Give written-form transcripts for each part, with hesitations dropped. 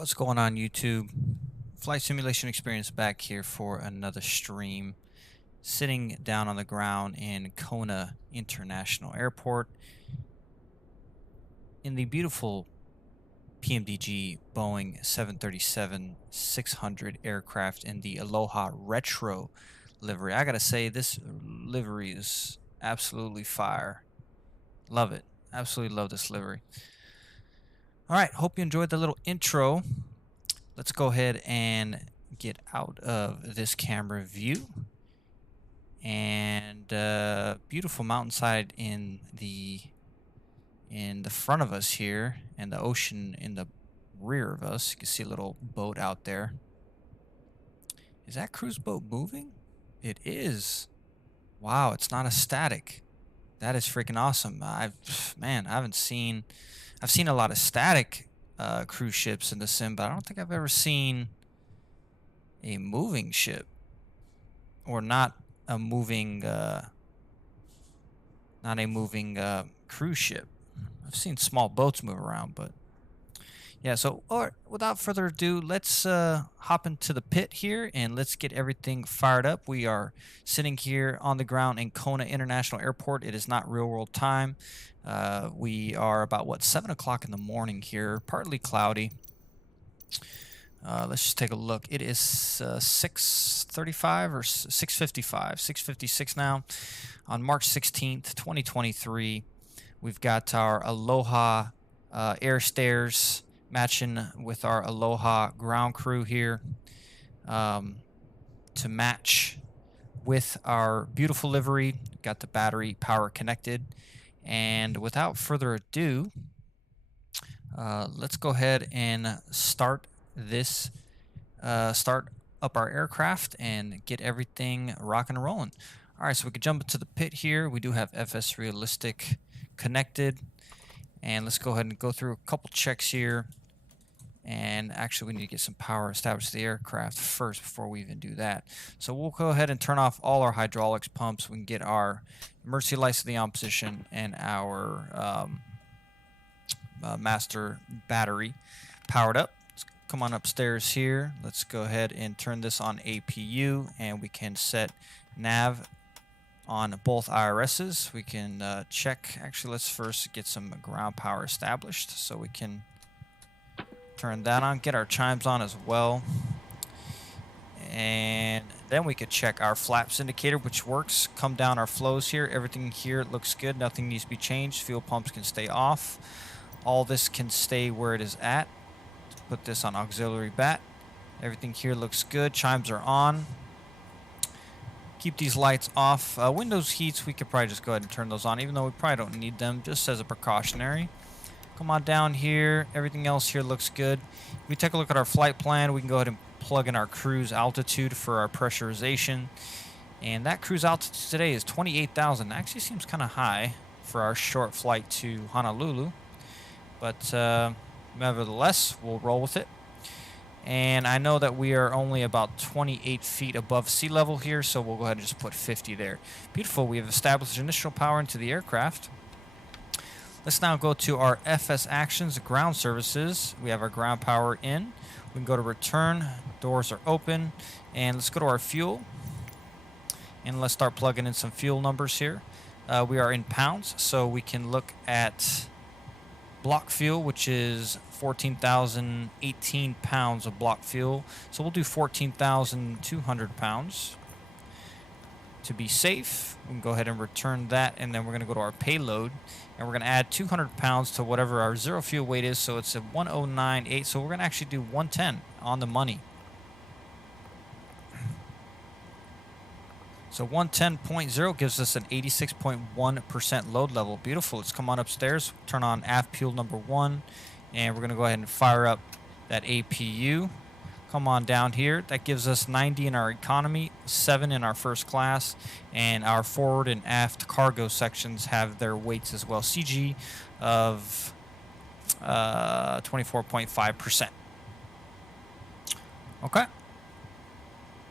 What's going on, YouTube? Flight Simulation Experience back here for another stream. Sitting down on the ground in Kona International Airport in the beautiful PMDG Boeing 737-600 aircraft in the Aloha Retro livery. I gotta say, this livery is absolutely fire. Love it. Absolutely love this livery. Alright, hope you enjoyed the little intro. Let's go ahead and get out of this camera view. And beautiful mountainside in the front of us here, and the ocean in the rear of us. You can see a little boat out there. Is that cruise boat moving? It is. Wow, it's not a static. That is freaking awesome. I've seen a lot of static cruise ships in the sim, but I don't think I've ever seen a moving ship, or not a moving cruise ship. I've seen small boats move around, but yeah. So, without further ado, let's hop into the pit here and let's get everything fired up. We are sitting here on the ground in Kona International Airport. It is not real world time. We are about 7 o'clock in the morning here, partly cloudy. Let's just take a look. It is 6:35 or 6:55, 6:56 now on March 16th, 2023. We've got our Aloha air stairs matching with our Aloha ground crew here to match with our beautiful livery. Got the battery power connected. And without further ado, let's go ahead and start up our aircraft and get everything rocking and rolling. All right, so we could jump into the pit here. We do have FS Realistic connected, and let's go ahead and go through a couple checks here. And actually, we need to get some power established to the aircraft first before we even do that. So we'll go ahead and turn off all our hydraulics pumps. We can get our emergency lights to the on position and our master battery powered up. Let's come on upstairs here. Let's go ahead and turn this on APU, and we can set nav on both IRSs. We can check. Actually, let's first get some ground power established so we can turn that on, get our chimes on as well, and then we could check our flaps indicator, which works. Come down our flows here. Everything here looks good. Nothing needs to be changed. Fuel pumps can stay off. All this can stay where it is at. Let's put this on auxiliary bat. Everything here looks good. Chimes are on. Keep these lights off. Windows heats, we could probably just go ahead and turn those on, even though we probably don't need them, just as a precautionary. Come on down here. Everything else here looks good. If we take a look at our flight plan, we can go ahead and plug in our cruise altitude for our pressurization. And that cruise altitude today is 28,000. Actually seems kind of high for our short flight to Honolulu. But nevertheless, we'll roll with it. And I know that we are only about 28 feet above sea level here, so we'll go ahead and just put 50 there. Beautiful. We have established initial power into the aircraft. Let's now go to our FS Actions ground services. We have our ground power in. We can go to return. Doors are open. And let's go to our fuel. And let's start plugging in some fuel numbers here. We are in pounds, so we can look at block fuel, which is 14,018 pounds of block fuel. So we'll do 14,200 pounds. To be safe, we can go ahead and return that, and then we're going to go to our payload, and we're going to add 200 pounds to whatever our zero fuel weight is, so it's a 1098, so we're going to actually do 110 on the money. So 110.0 gives us an 86.1% load level. Beautiful. Let's come on upstairs, turn on aft fuel number 1, and we're going to go ahead and fire up that APU. Come on down here. That gives us 90 in our economy, 7 in our first class, and our forward and aft cargo sections have their weights as well. CG of 24.5%. Okay.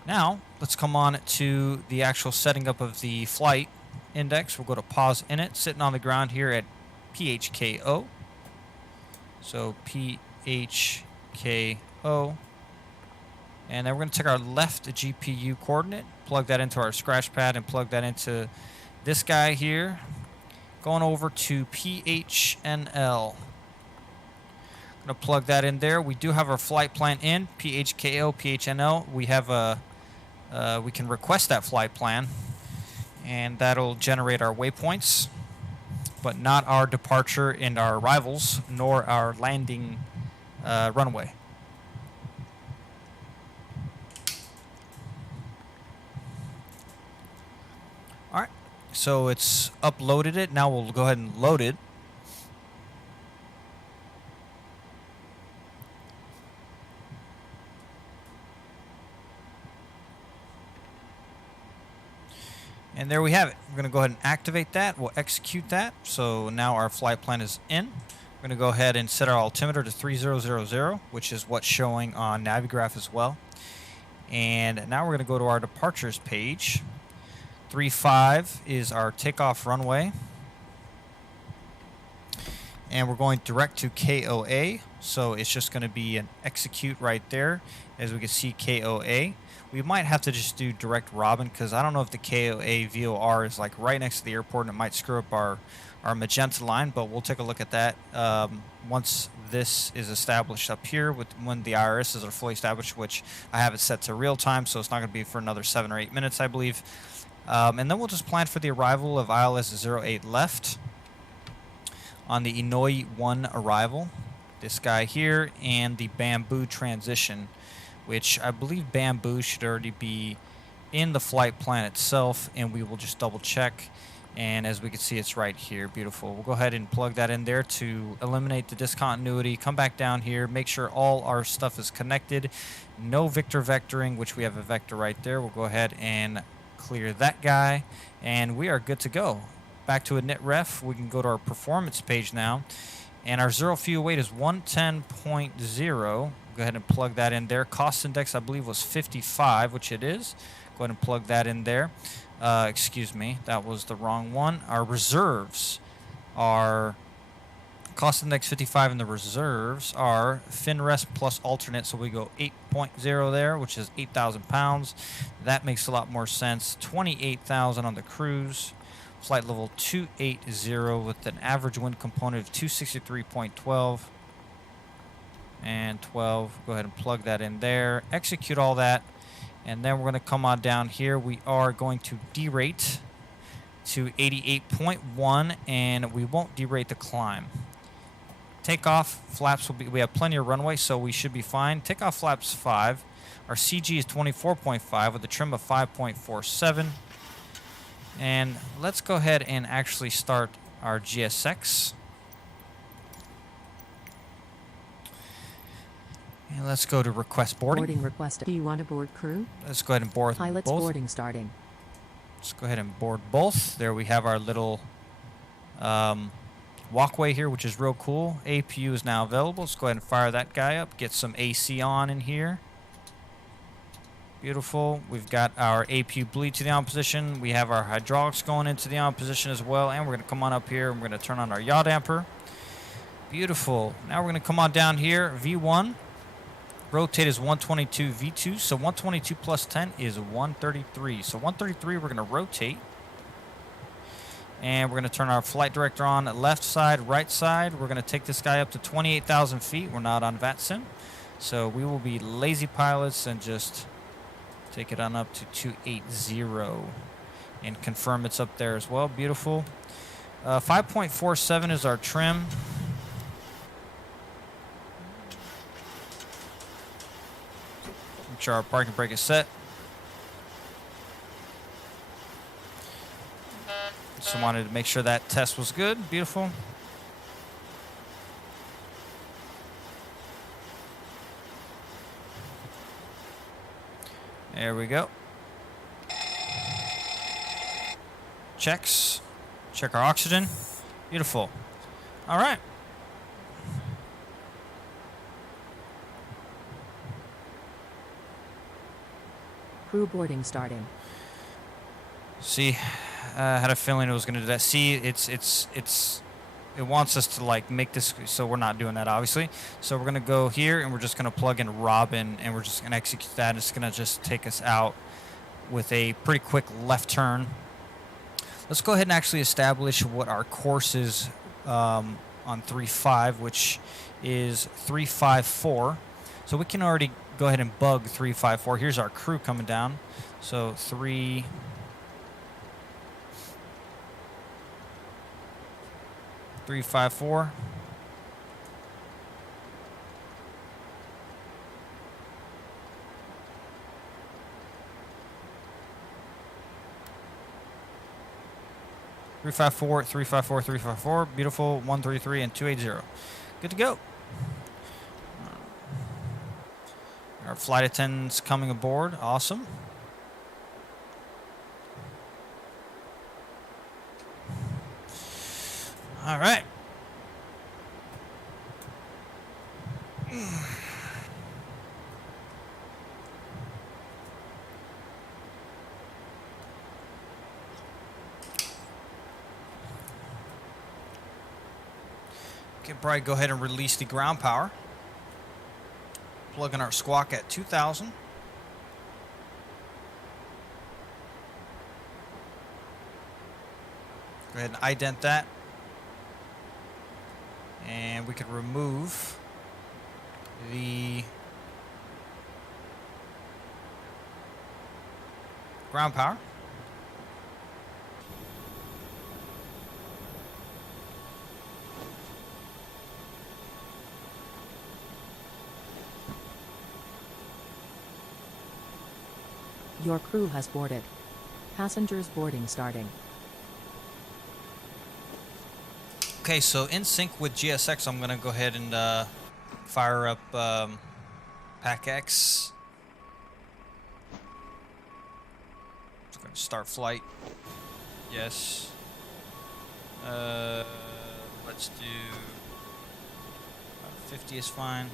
Now, let's come on to the actual setting up of the flight index. We'll go to pause init, sitting on the ground here at PHKO. So PHKO. KO. And then we're going to take our left GPU coordinate, plug that into our scratch pad, and plug that into this guy here. Going over to PHNL. Going to plug that in there. We do have our flight plan in, PHKO, PHNL. We have we can request that flight plan, and that'll generate our waypoints, but not our departure and our arrivals, nor our landing runway. All right, so it's uploaded it. Now we'll go ahead and load it. And there we have it. We're going to go ahead and activate that. We'll execute that. So now our flight plan is in. We're going to go ahead and set our altimeter to 3000, which is what's showing on Navigraph as well. And now we're going to go to our departures page. 35 is our takeoff runway. And we're going direct to KOA. So it's just going to be an execute right there. As we can see, KOA. We might have to just do direct Robin, because I don't know if the KOA VOR is like right next to the airport, and it might screw up our magenta line, but we'll take a look at that once this is established up here, when the IRSs are fully established, which I have it set to real time, so it's not going to be for another 7 or 8 minutes, I believe. And then we'll just plan for the arrival of ILS 08 left on the Inouye 1 arrival, this guy here, and the Bamboo transition, which I believe Bamboo should already be in the flight plan itself, and we will just double check. And as we can see, it's right here. Beautiful. We'll go ahead and plug that in there to eliminate the discontinuity. Come back down here, make sure all our stuff is connected. No Victor vectoring, which we have a vector right there. We'll go ahead and clear that guy, and we are good to go. Back to init ref, we can go to our performance page now, and our zero fuel weight is 110.0. Go ahead and plug that in there. Cost index, I believe, was 55, which it is. Go ahead and plug that in there. Excuse me, that was the wrong one. Our reserves are cost index 55, and the reserves are fin rest plus alternate. So we go 8.0 there, which is 8,000 pounds. That makes a lot more sense. 28,000 on the cruise. Flight level 280 with an average wind component of 263.12. And 12. Go ahead and plug that in there. Execute all that. And then we're going to come on down here. We are going to derate to 88.1, and we won't derate the climb. Takeoff flaps will be, we have plenty of runway, so we should be fine. Takeoff flaps 5. Our CG is 24.5 with a trim of 5.47. And let's go ahead and actually start our GSX. And let's go to request boarding. Boarding request. Do you want to board crew? Let's go ahead and board Pilot's both. boarding starting. Let's go ahead and board both. There we have our little walkway here, which is real cool. APU is now available. Let's go ahead and fire that guy up. Get some AC on in here. Beautiful. We've got our APU bleed to the on position. We have our hydraulics going into the on position as well. And we're going to come on up here and we're going to turn on our yaw damper. Beautiful. Now we're going to come on down here. V1. Rotate is 122 V2, so 122 plus 10 is 133. So 133 we're going to rotate. And we're going to turn our flight director on left side, right side. We're going to take this guy up to 28,000 feet. We're not on VATSIM. So we will be lazy pilots and just take it on up to 280. And confirm it's up there as well. Beautiful. 5.47 is our trim. Make sure our parking brake is set. Just wanted to make sure that test was good. Beautiful. There we go. Checks. Check our oxygen. Beautiful. All right. Crew boarding starting. See, I had a feeling it was going to do that. See, it's it wants us to like make this, so we're not doing that obviously. So we're gonna go here and we're just gonna plug in Robin and we're just gonna execute that. It's gonna just take us out with a pretty quick left turn. Let's go ahead and actually establish what our course is on 3.5, which is 354. So we can already go ahead and bug 354. Here's our crew coming down. So 354. 354, 354, 354. Beautiful. 133 and 280. Good to go. Our flight attendants coming aboard. Awesome. All right. Okay, Bright, go ahead and release the ground power. Plug in our squawk at 2,000. Go ahead and ident that. And we could remove the ground power. Your crew has boarded. Passengers boarding starting. Okay, so in sync with GSX, I'm going to go ahead and fire up PAC-X. Just going to start flight. Yes. Let's do 50 is fine.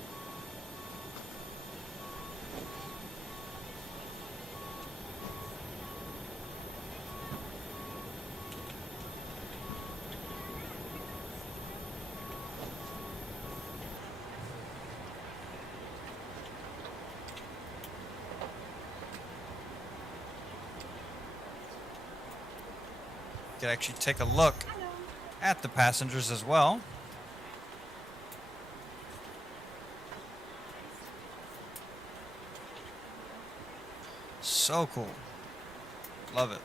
Could actually take a look at the passengers as well. So cool. Love it.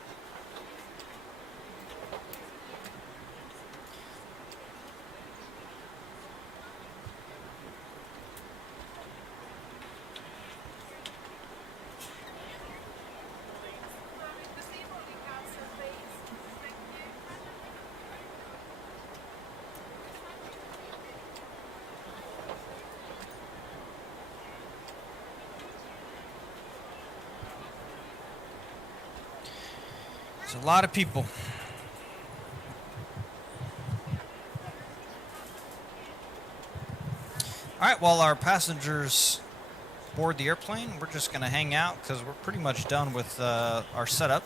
There's a lot of people. All right, while our passengers board the airplane, we're just going to hang out because we're pretty much done with our setup.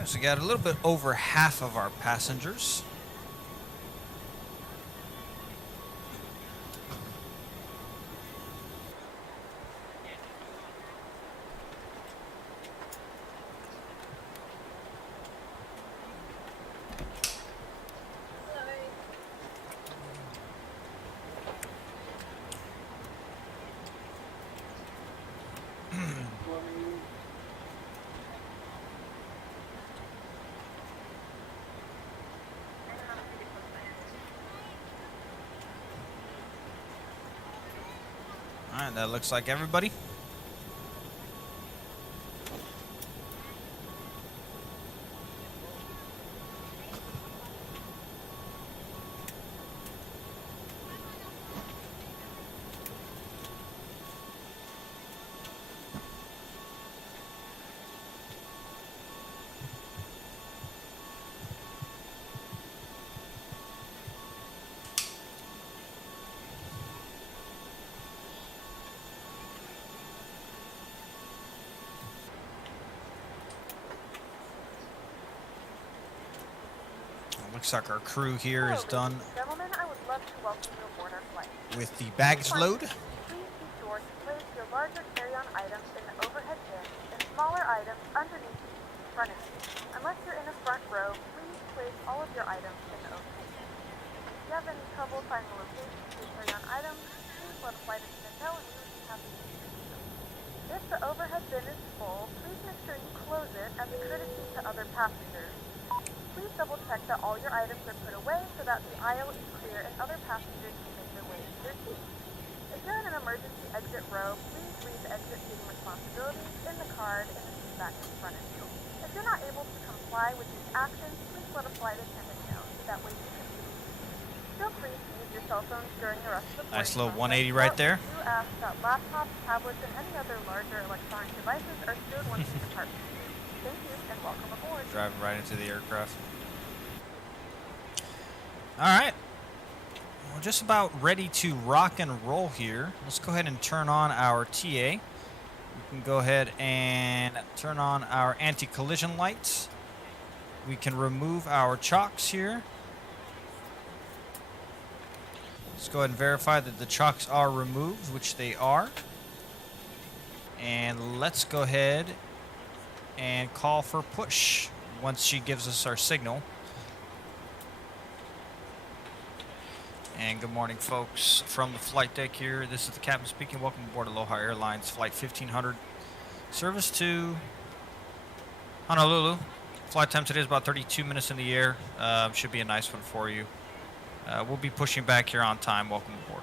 Alright, so we got a little bit over half of our passengers. Alright, that looks like everybody. Looks like our crew here is done Gentlemen, I would love to welcome you aboard our flight. with the baggage load. Please be sure to place your larger carry-on items in the overhead bin and smaller items underneath in front of you. Unless you're in the front row, please place all of your items in the overhead bin. If you have any trouble finding the location of your carry-on items, please let a flight attendant know and we would be happy to assist you. If the overhead bin is full, please make sure you close it as a courtesy to other passengers. Please double check that all your items are put away so that the aisle is clear and other passengers can make their way to their seats. If you're in an emergency exit row, please read the exit seating responsibilities in the card in the seat back in front of you. If you're not able to comply with these actions, please let a flight attendant know so that way you can leave. Feel free to use your cell phones during the rest of the flight. Nice little process, 180 right but there. We do ask that laptops, tablets, and any other larger electronic devices are stored once you depart. Thank you and welcome aboard. Drive right into the aircraft. Alright. We're just about ready to rock and roll here. Let's go ahead and turn on our TA. We can go ahead and turn on our anti-collision lights. We can remove our chocks here. Let's go ahead and verify that the chocks are removed, which they are. And let's go ahead and call for push once she gives us our signal. And good morning, folks, from the flight deck here. This is the captain speaking. Welcome aboard Aloha Airlines Flight 1500. Service to Honolulu. Flight time today is about 32 minutes in the air. Should be a nice one for you. We'll be pushing back here on time. Welcome aboard.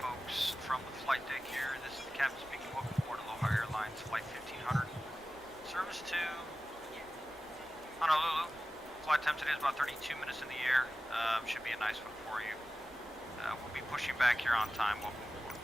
Folks, from the flight deck here, this is the captain speaking. Welcome aboard Aloha Airlines Flight 1500. Service to Honolulu. Flight time today is about 32 minutes in the air. Should be a nice one for you. We'll be pushing back here on time. Welcome aboard.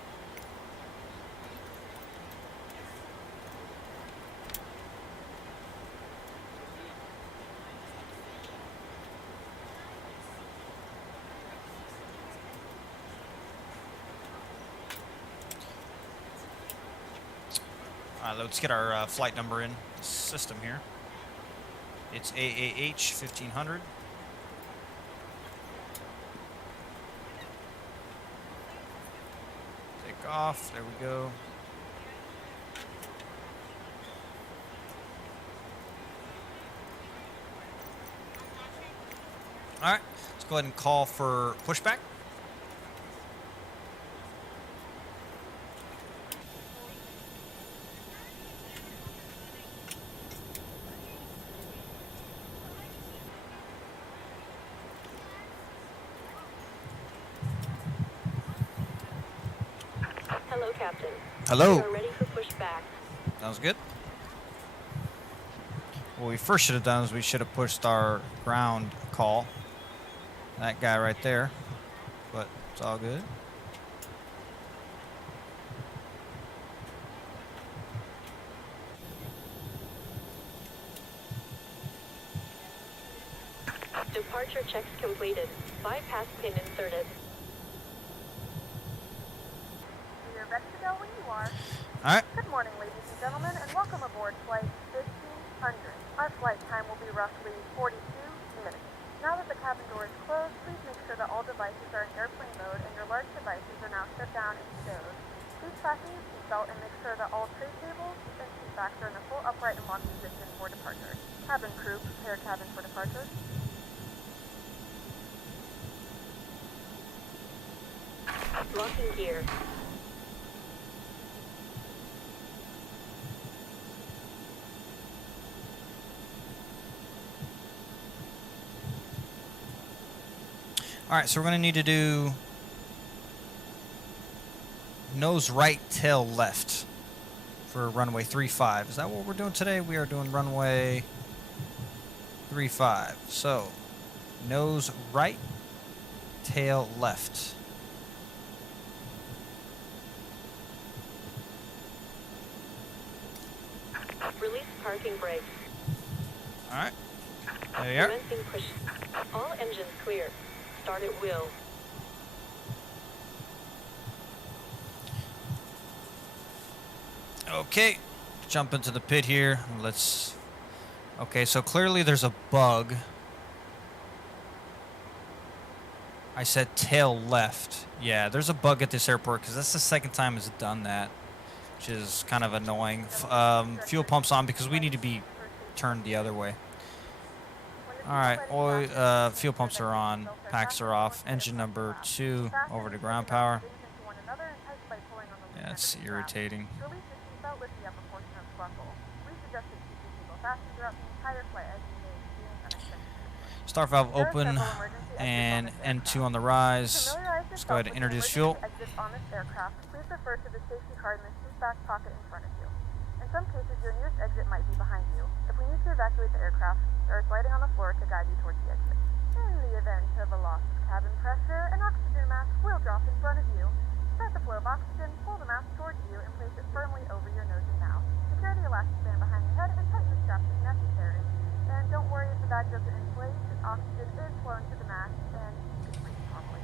Let's get our flight number in the system here. It's AAH 1500. Take off. There we go. All right. Let's go ahead and call for pushback. Hello, Captain. Hello. We are ready for pushback. Sounds good. What we first should have done is we should have pushed our ground call. That guy right there. But it's all good. Departure checks completed. Bypass pin inserted. We are ready to go when you are. Alright. Good morning, ladies and gentlemen, and welcome aboard Flight 1500. Our flight time will be roughly 42 minutes. Now that the cabin door is closed, please make sure that all devices are in airplane mode and your large devices are now shut down and stowed. Please fasten your seatbelt and make sure that all tray tables and seat backs are in a full upright and locked position for departure. Cabin crew, prepare cabin for departure. Locking gear. Alright, so we're going to need to do nose right, tail left for runway 35. Is that what we're doing today? We are doing runway 35. So, nose right, tail left. Release parking brakes. Alright. There you are. Commencing push. All engines clear. Start at will. Okay. Jump into the pit here. Let's... Okay, so clearly there's a bug. I said tail left. Yeah, there's a bug at this airport because that's the second time it's done that, which is kind of annoying. Fuel pump's on because we need to be turned the other way. Alright, oil, fuel pumps are on, packs are off, engine number 2 over to ground power. Yeah, it's irritating. Start valve open and N2 on the rise. Let's go ahead and introduce fuel. Please refer to the safety card in the seat back pocket in front of you. In some cases, your nearest exit might be behind you. If we need to evacuate the aircraft, there is lighting on the floor to guide you towards the exit. In the event of a loss of cabin pressure, an oxygen mask will drop in front of you. Start the flow of oxygen, pull the mask towards you, and place it firmly over your nose and mouth. Secure the elastic band behind your head and tighten the straps if necessary. And don't worry if the bag doesn't inflate, oxygen is flowing to the mask and you can breathe normally.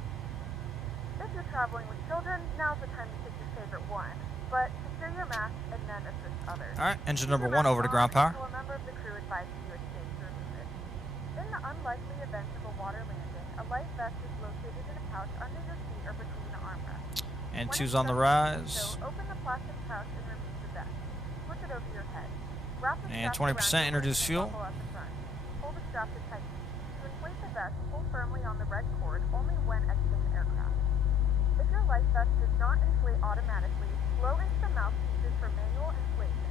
If you're traveling with children, now's the time to pick your favorite one. But secure your mask and then assist others. Alright, engine number 1 over to ground power. A member of the crew advises you it's safe to remove it. In the unlikely event of a water landing, a life vest is located in a pouch under your seat or between the armrests. And 2's on the rise. So open the plastic pouch and remove the vest. Push it over your head. Wrap the And strap 20% around your introduce waist and fuel. buckle up the front. Pull the strap to tighten. To inflate the vest, pull firmly on the red cord only when exiting the aircraft. If your life vest does not inflate automatically, blow into the mouthpieces for manual inflation.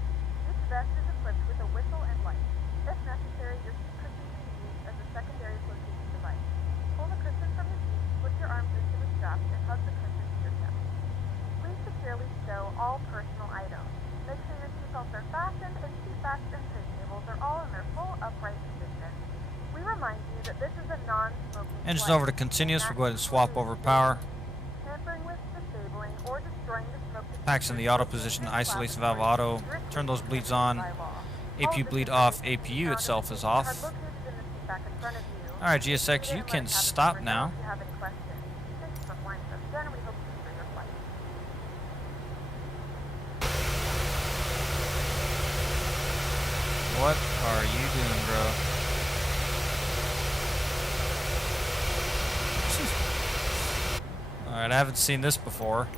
Each vest is equipped with a whistle and light. If necessary, your seat cushion can be used as a secondary flotation device. Pull the cushion from the seat, put your arms into the straps, and hug the cushion to your chest. Please securely stow all personal items. Make sure your seatbelts are fastened and seat backs and tray tables are all in their full upright position. We remind you that this is a non-smoking Engine's flight. over to continuous. We'll go ahead and swap over power. Tampering with, disabling, or destroying the smoke Packs in the auto position, isolation valve auto. Turn those bleeds on. APU bleed off. APU itself is off. Alright, GSX, you can stop now. What are you doing, bro? Alright, I haven't seen this before.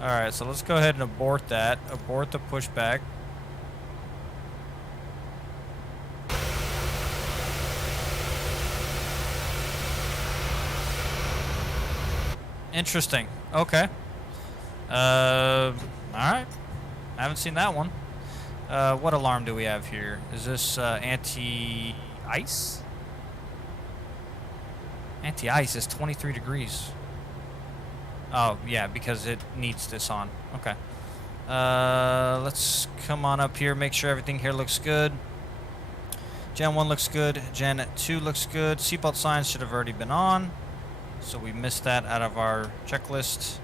Alright, so let's go ahead and abort that. Abort the pushback. Interesting. Okay. Alright. I haven't seen that one. What alarm do we have here? Is this anti-ice? Anti-ice is 23 degrees. Oh, yeah, because it needs this on. Okay. Let's come on up here, make sure everything here looks good. Gen 1 looks good. Gen 2 looks good. Seatbelt signs should have already been on. So we missed that out of our checklist.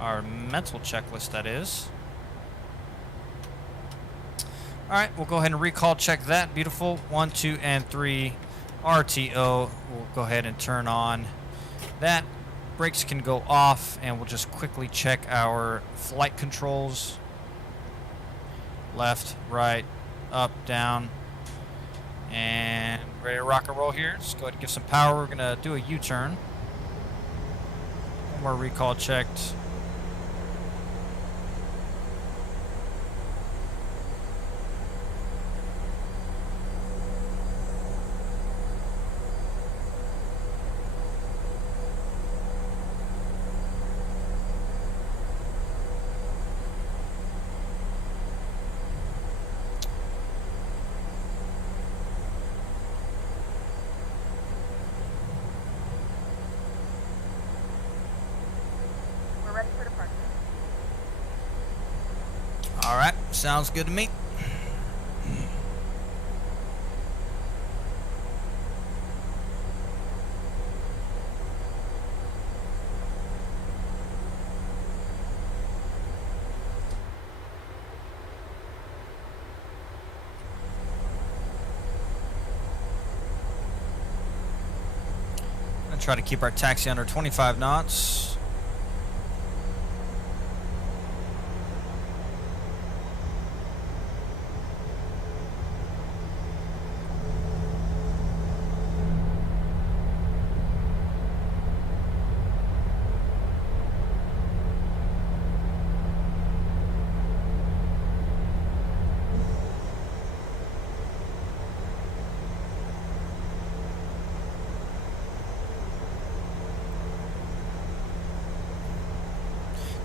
Our mental checklist, that is. Alright, we'll go ahead and recall check that. Beautiful. 1, 2, and 3 RTO. We'll go ahead and turn on that. Brakes can go off, and we'll just quickly check our flight controls. Left, right, up, down, and ready to rock and roll here. Let's go ahead and give some power. We're gonna do a U-turn. One more recall checked. We're ready for departure. All right, sounds good to me. Gonna try to keep our taxi under 25 knots.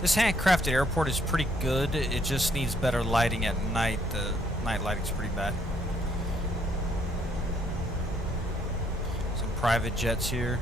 This handcrafted airport is pretty good. It just needs better lighting at night. The night lighting's pretty bad. Some private jets here.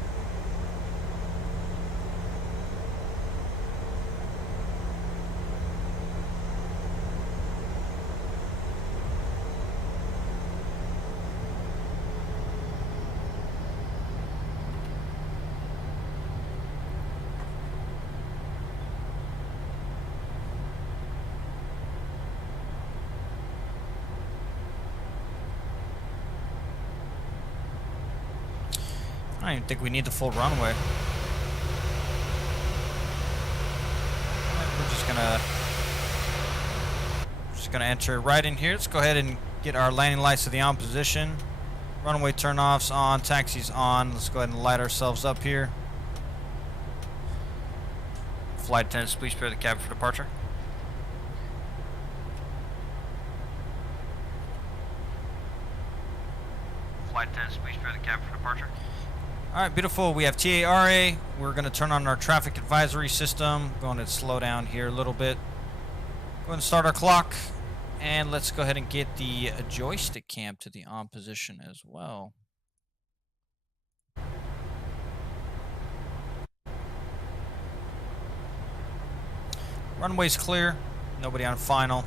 I don't even think we need the full runway. We're just gonna enter right in here. Let's go ahead and get our landing lights to the on position. Runway turnoffs on, taxis on. Let's go ahead and light ourselves up here. Flight attendants, please prepare the cabin for departure. Flight attendants, please prepare the cabin for departure. All right, beautiful. We have TARA. We're going to turn on our traffic advisory system. Going to slow down here a little bit. Go ahead and start our clock. And let's go ahead and get the joystick cam to the on position as well. Runway's clear. Nobody on final.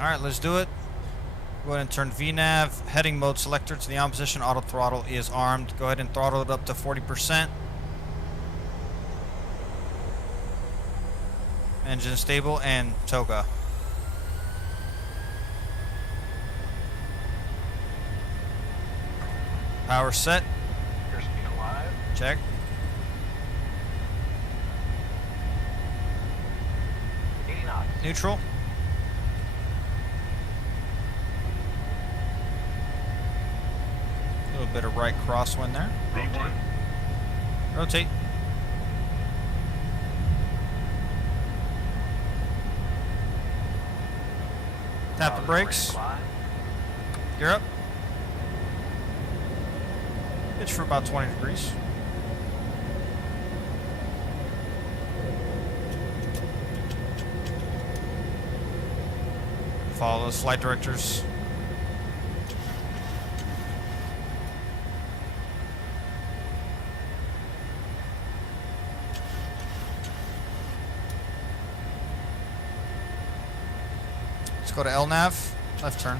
Alright, let's do it. Go ahead and turn VNAV. Heading mode selector to the on position. Auto throttle is armed. Go ahead and throttle it up to 40%. Engine stable and toga. Power set. Airspeed alive. Check. Neutral. A little bit of right crosswind there. Rotate. Rotate. Tap the brakes. Gear up. Pitch for about 20 degrees. Follow those flight directors. Let's go to LNAV. Left turn.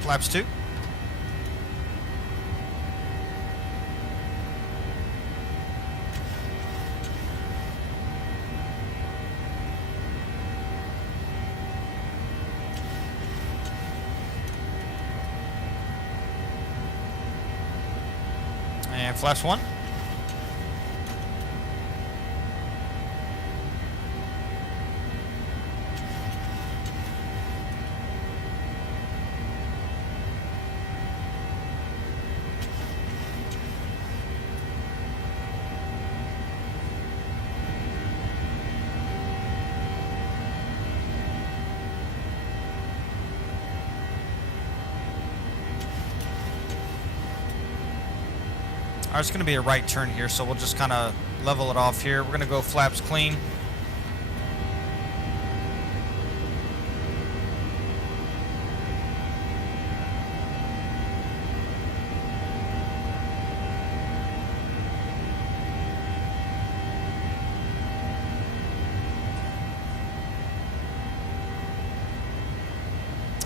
Flaps 2. And flaps 1. Alright, it's going to be a right turn here, so we'll just kind of level it off here. We're going to go flaps clean.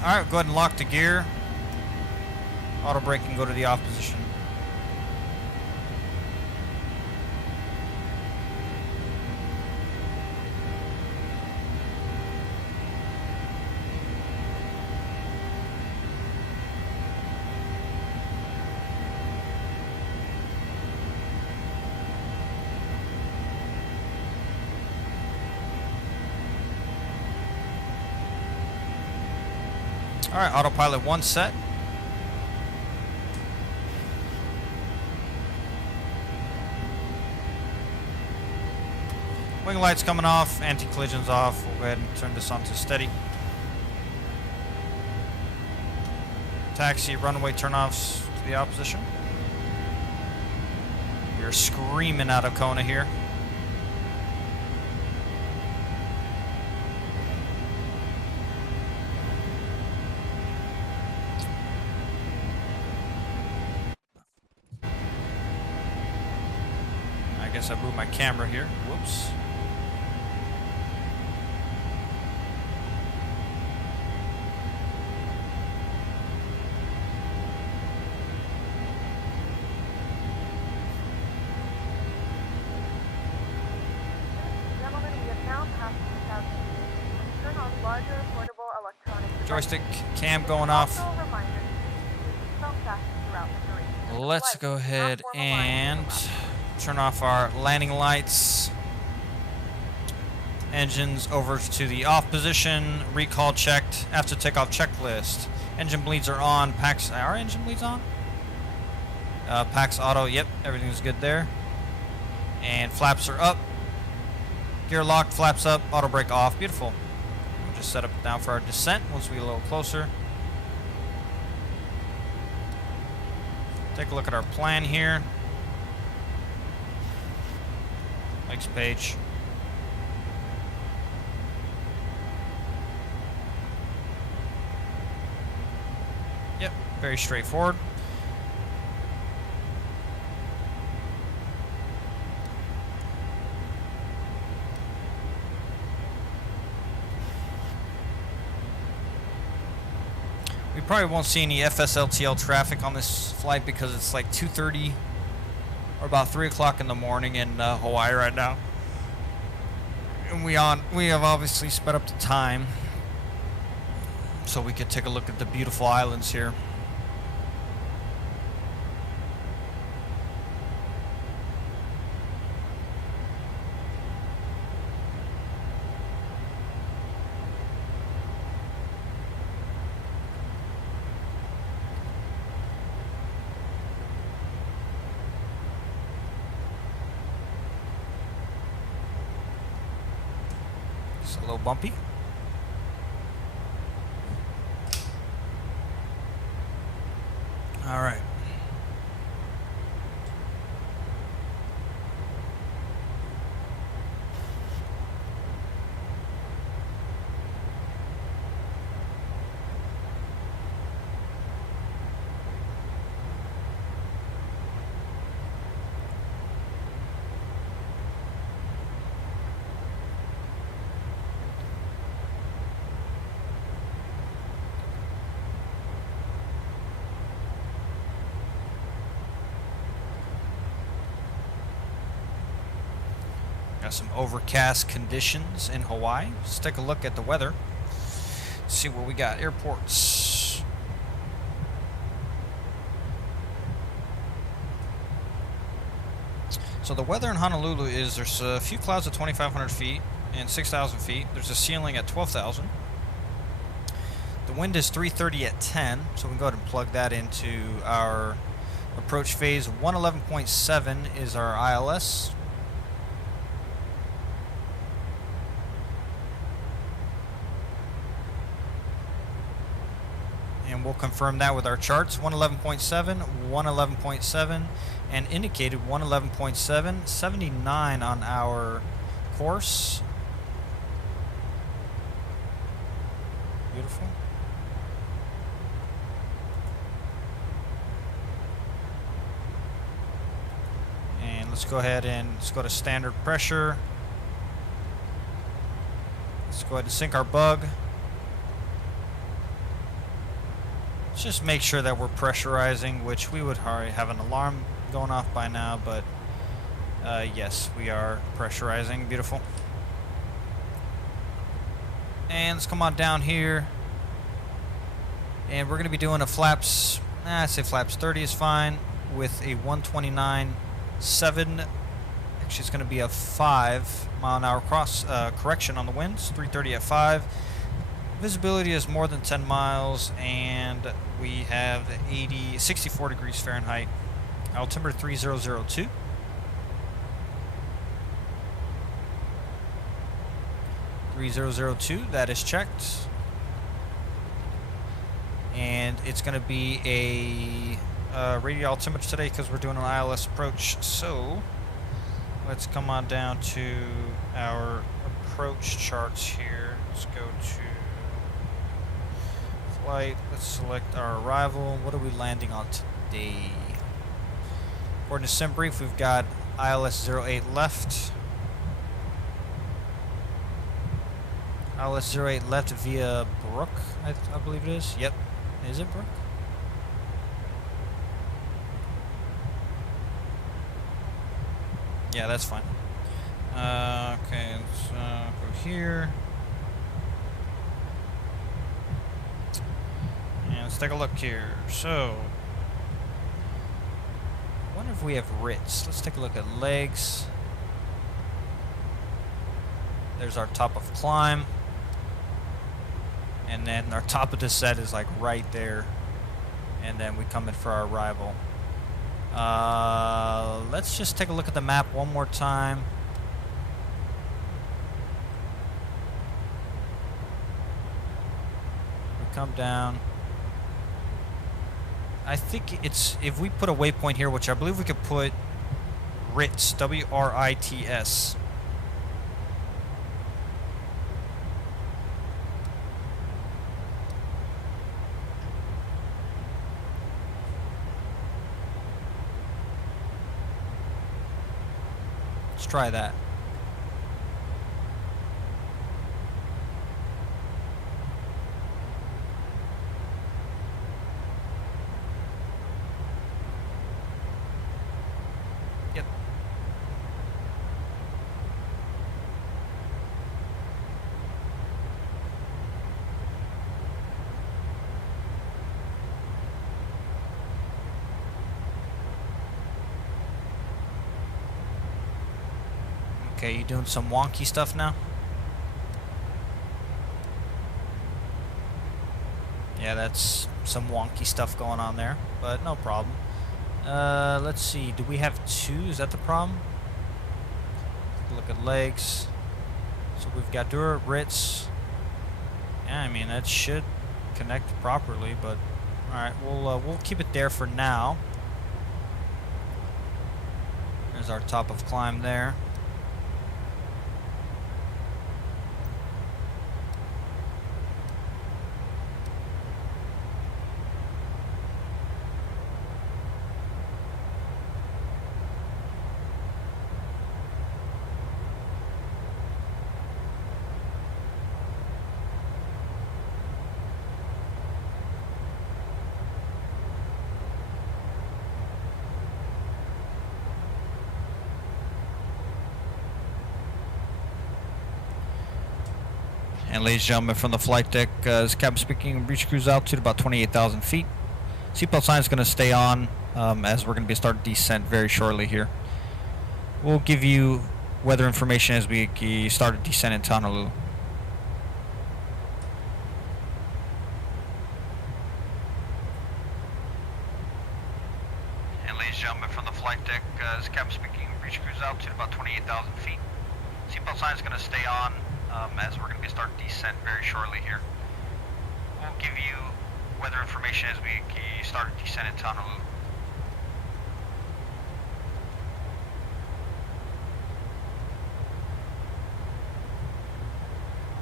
Alright, go ahead and lock the gear. Auto brake and go to the off position. Alright, autopilot 1 set. Wing lights coming off, anti-collisions off. We'll go ahead and turn this on to steady. Taxi, runway turnoffs to the opposition. We're screaming out of Kona here. I guess I moved my camera here. Whoops. Gentlemen, we have now passed 2,000 feet. Turn on larger portable electronic Joystick devices. cam going off. Also a reminder to keep seatbelt fastened throughout the duration. Let's go ahead and turn off our landing lights. Engines over to the off position. Recall checked. After takeoff checklist. Engine bleeds are on. Packs. Are engine bleeds on? Packs auto. Yep, everything's good there. And flaps are up. Gear locked. Flaps up. Auto brake off. Beautiful. We'll just set up now for our descent once we get a little closer. Take a look at our plan here. Next page. Yep, very straightforward. We probably won't see any FSLTL traffic on this flight because it's like 2:30 or about 3 o'clock in the morning in Hawaii right now. And we have obviously sped up the time so we could take a look at the beautiful islands here. It's a little bumpy. All right. Got some overcast conditions in Hawaii. Let's take a look at the weather. See what we got. Airports. So the weather in Honolulu is there's a few clouds at 2,500 feet and 6,000 feet. There's a ceiling at 12,000. The wind is 330 at 10, so we can go ahead and plug that into our approach phase. 111.7 is our ILS. And we'll confirm that with our charts. 111.7, 111.7, and indicated 111.7, 79 on our course. Beautiful. And let's go ahead and let's go to standard pressure. Let's go ahead and sync our bug. Let's just make sure that we're pressurizing, which we would already have an alarm going off by now, but yes, we are pressurizing. Beautiful. And let's come on down here. And we're going to be doing a flaps, I'd say flaps 30 is fine, with a 129.7. Actually, it's going to be a 5 mile an hour cross correction on the winds, 330 at 5. Visibility is more than 10 miles, and we have 64 degrees Fahrenheit. Altimeter 3002. That is checked. And it's going to be a radial altimeter today because we're doing an ILS approach. So let's come on down to our approach charts here. Let's go to flight. Let's select our arrival. What are we landing on today? According to SimBrief, we've got ILS 08 left. ILS 08 left via Brook, I believe it is. Yep. Is it Brook? Yeah, that's fine. Okay, let's go here. And let's take a look here. So, I wonder if we have Ritz. Let's take a look at legs. There's our top of climb. And then our top of descent is like right there. And then we come in for our arrival. Let's just take a look at the map one more time. We come down. I think it's, if we put a waypoint here, which I believe we could put Ritz, W-R-I-T-S. Let's try that. Yep. Okay, you doing some wonky stuff now? Yeah, that's some wonky stuff going on there, but no problem. Let's see, do we have 2? Is that the problem? Look at legs. So we've got Dura, Ritz. Yeah, I mean, that should connect properly, but alright, we'll keep it there for now. There's our top of climb there. And ladies and gentlemen, from the flight deck, this captain speaking, reach cruise altitude about 28,000 feet. Seatbelt sign is going to stay on as we're going to be starting descent very shortly here. We'll give you weather information as we start to descend into Honolulu. And ladies and gentlemen, from the flight deck, this captain speaking, reach cruise altitude about 28,000 feet. Seatbelt sign is going to stay on as we're going to be starting descent very shortly here. We'll give you weather information as we start to descend into Honolulu.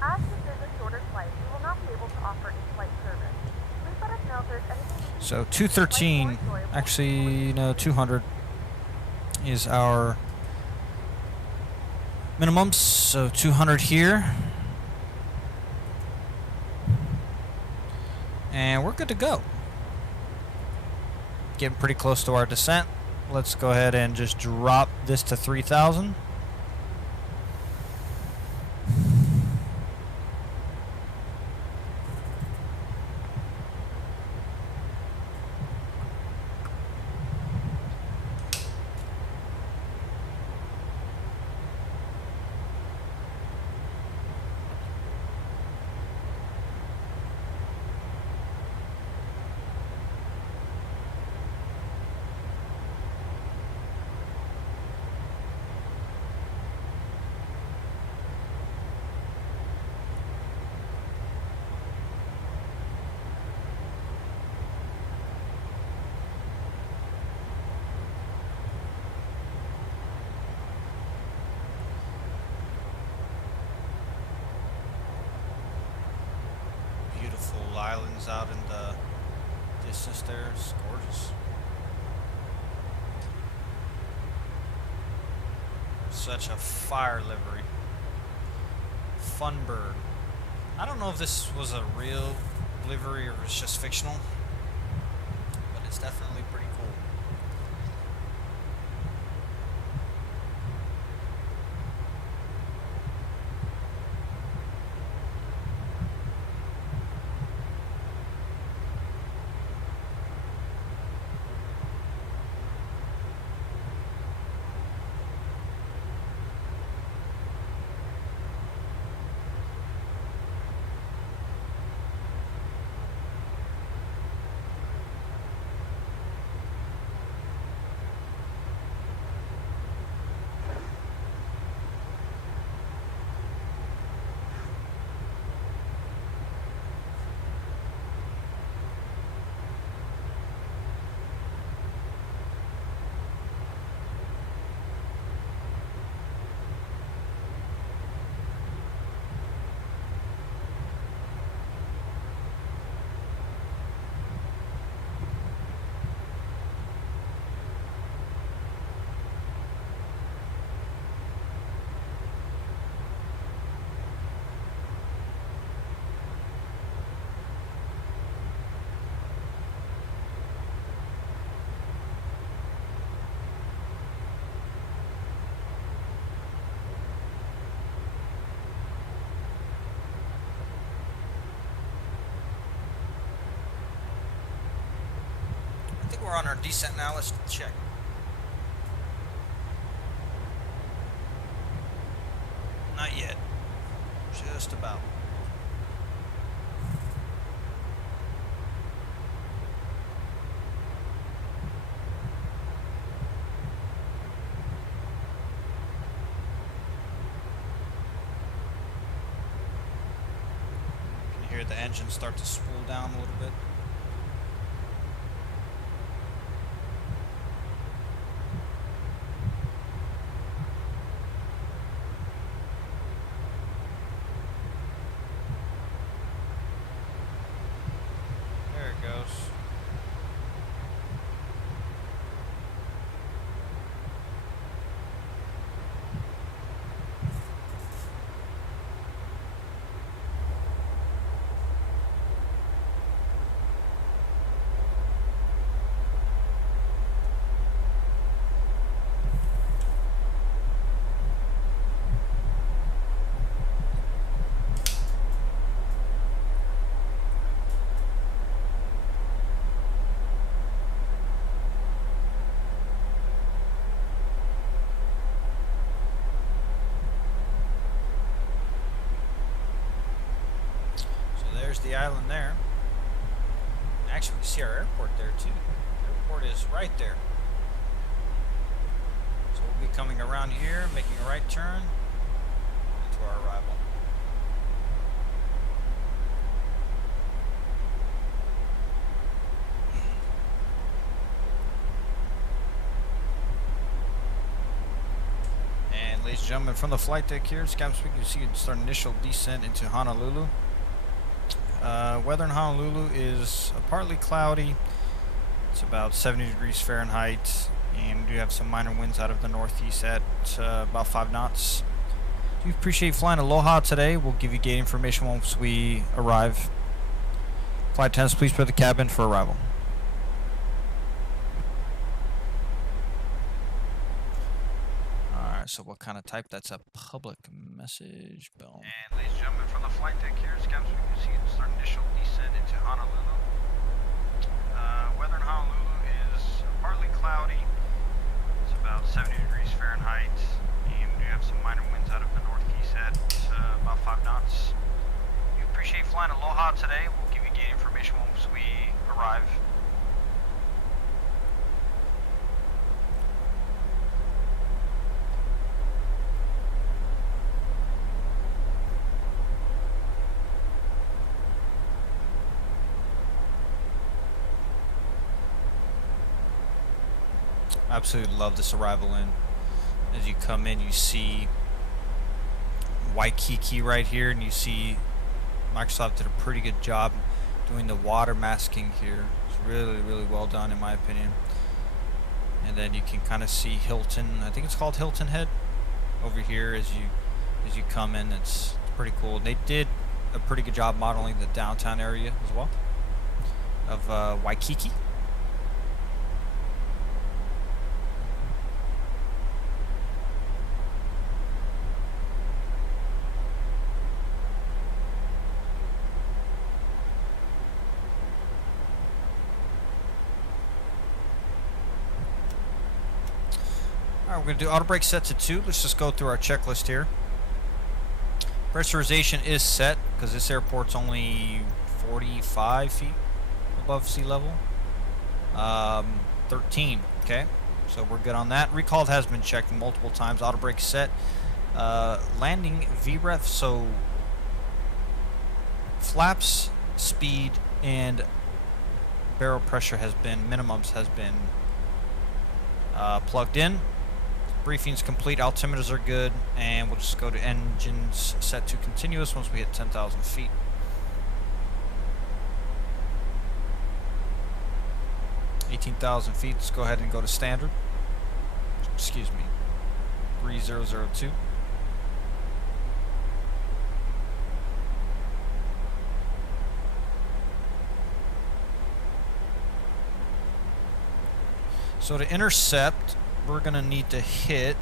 As this is a shorter flight, we will not be able to offer in-flight service. Please let us know if there's anything we can So do to make the flight 213, more enjoyable. actually no, 200 is our minimums. So 200 here. And we're good to go. Getting pretty close to our descent. Let's go ahead and just drop this to 3,000. Beautiful islands out in the distance there. It's gorgeous. Such a fire livery. Fun bird. I don't know if this was a real livery or it's just fictional, but it's definitely pretty cool. I think we're on our descent now. Let's check. Not yet. Just about. You can hear the engine start to spool down a little bit. There's the island there. Actually, we see our airport there too. The airport is right there. So we'll be coming around here, making a right turn to our arrival. And ladies and gentlemen, from the flight deck here, Scam Speak, you see it's our initial descent into Honolulu. Weather in Honolulu is partly cloudy. It's about 70 degrees Fahrenheit, and we do have some minor winds out of the northeast at about 5 knots. We appreciate flying Aloha today. We'll give you gate information once we arrive. Flight attendants, please prepare the cabin for arrival. Alright, so what kind of type? That's a public message. Boom. And ladies and gentlemen, from the flight deck here, Scam Speak, you see it's our initial descent into Honolulu. Weather in Honolulu is partly cloudy. It's about 70 degrees Fahrenheit, and we have some minor winds out of the northeast at about 5 knots. We appreciate flying Aloha today. We'll give you gate information once we arrive. Absolutely love this arrival in. As you come in, you see Waikiki right here, and you see Microsoft did a pretty good job doing the water masking here. It's really, really well done in my opinion. And then you can kind of see Hilton. I think it's called Hilton Head over here as you come in. It's pretty cool. They did a pretty good job modeling the downtown area as well of Waikiki. Alright, we're going to do auto brake set to 2. Let's just go through our checklist here. Pressurization is set because this airport's only 45 feet above sea level. 13, okay? So we're good on that. Recall has been checked multiple times. Auto brake set. Landing VREF, so flaps, speed, and barrel pressure has been, minimums has been plugged in. Briefing's complete, altimeters are good, and we'll just go to engines set to continuous once we hit 10,000 feet. $18,000 feet, let's go ahead and go to standard. Excuse me, 3002. So to intercept, we're gonna need to hit.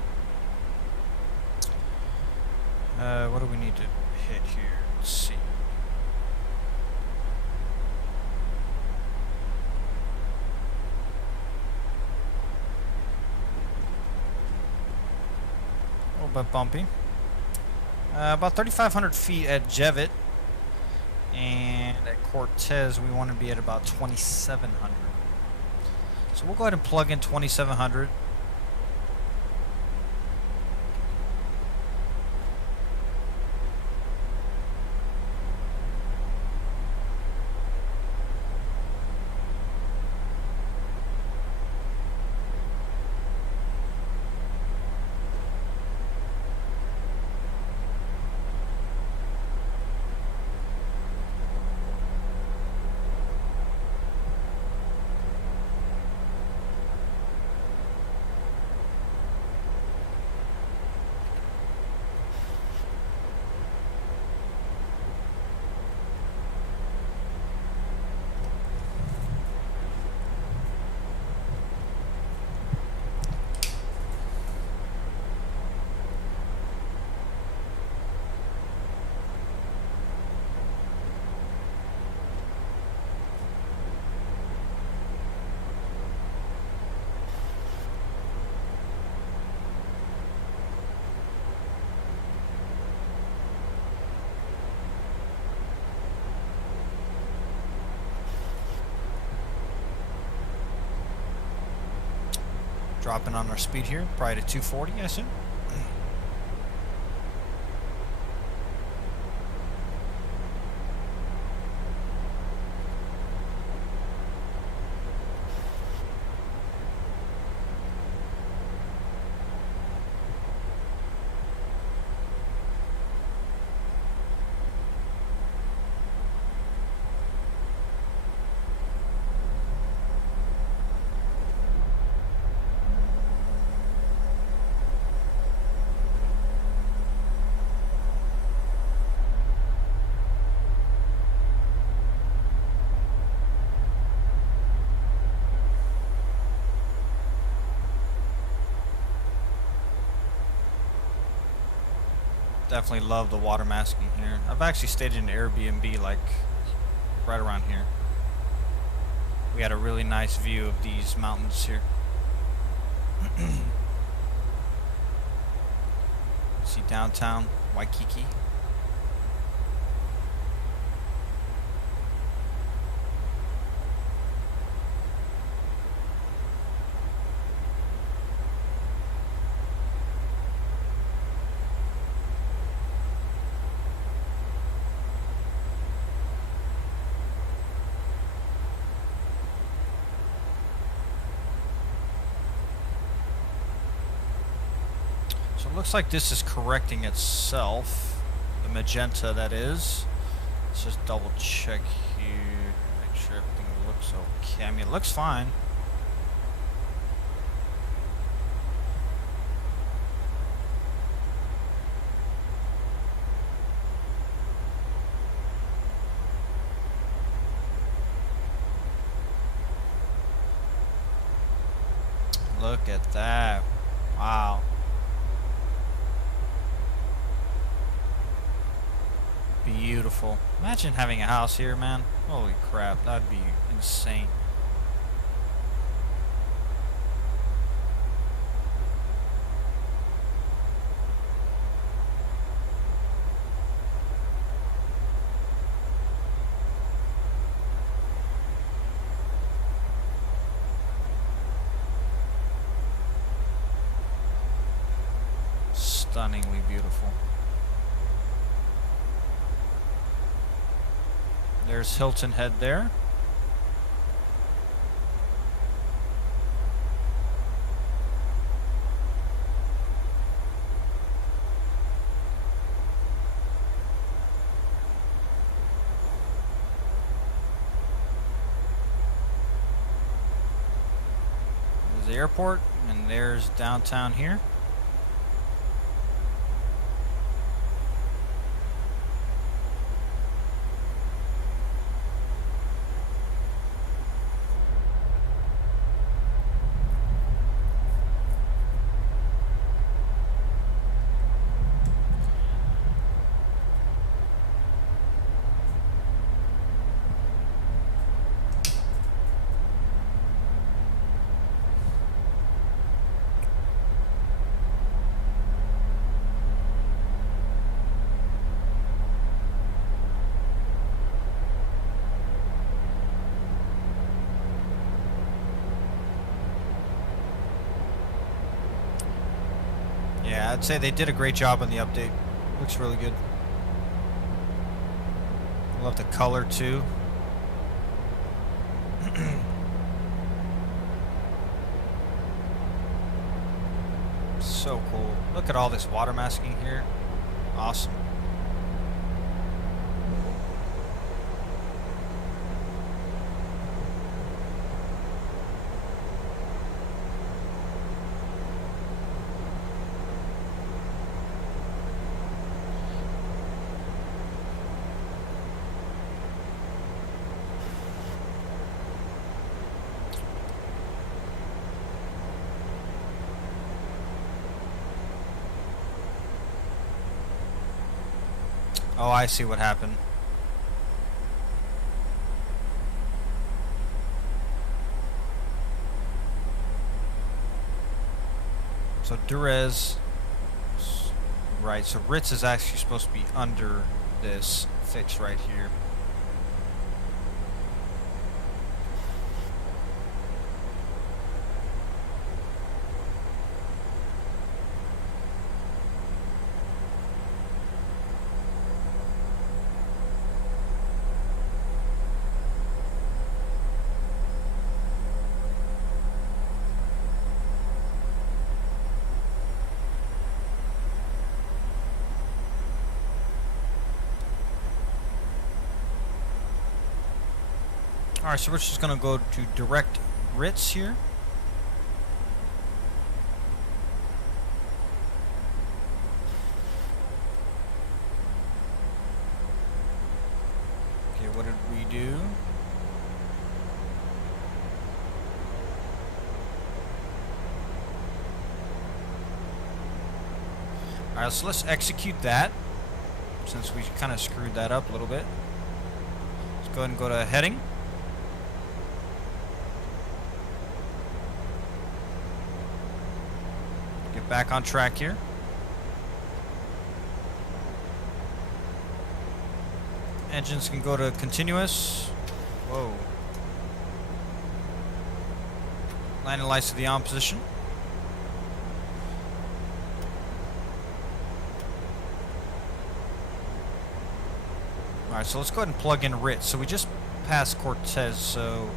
What do we need to hit here? Let's see. A little bit bumpy. About 3,500 feet at Jevitt, and at Cortez we want to be at about 2,700. So we'll go ahead and plug in 2,700. Dropping on our speed here, probably to 240, I assume. Definitely love the water masking here. I've actually stayed in an Airbnb like right around here. We had a really nice view of these mountains here. See downtown Waikiki. So it looks like this is correcting itself. The magenta, that is. Let's just double check here. Make sure everything looks okay. I mean, it looks fine. Look at that. Wow. Beautiful. Imagine having a house here, man. Holy crap, that'd be insane. Stunningly beautiful. There's Hilton Head there. There's the airport, and there's downtown here. Yeah, I'd say they did a great job on the update. Looks really good. I love the color too. So cool. Look at all this water masking here. Awesome. Oh, I see what happened. So Durez, right, so Ritz is actually supposed to be under this fix right here. Alright, so we're just gonna go to direct Ritz here. Okay, what did we do? Alright, so let's execute that, since we kind of screwed that up a little bit. Let's go ahead and go to heading. Get back on track here. Engines can go to continuous. Whoa. Landing lights to the on position. Alright, so let's go ahead and plug in Ritz. So we just passed Cortez, so...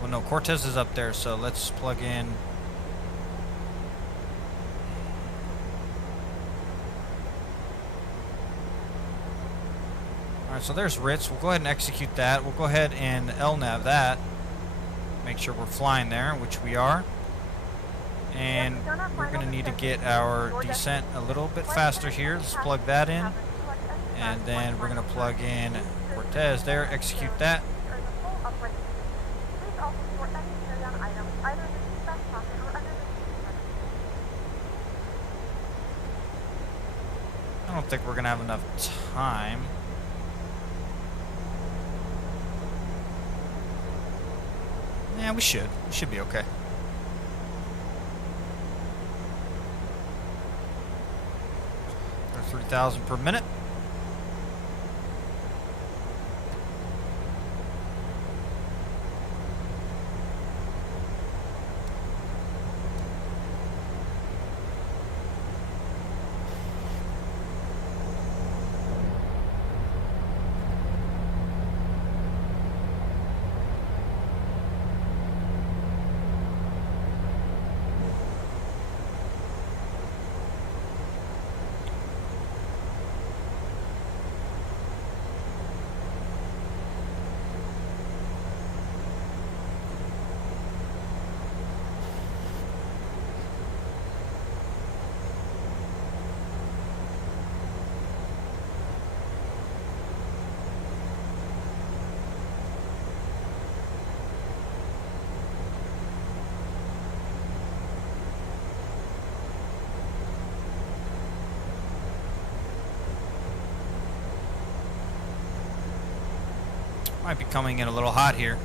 Well, no, Cortez is up there, so let's plug in... Alright, so there's Ritz. We'll go ahead and execute that. We'll go ahead and LNAV that. Make sure we're flying there, which we are. And we're going to need to get our descent a little bit faster here. Let's plug that in. And then we're going to plug in Cortez there, execute that. I don't think we're going to have enough time. Yeah, we should. We should be okay. 3,000 per minute. Might be coming in a little hot here.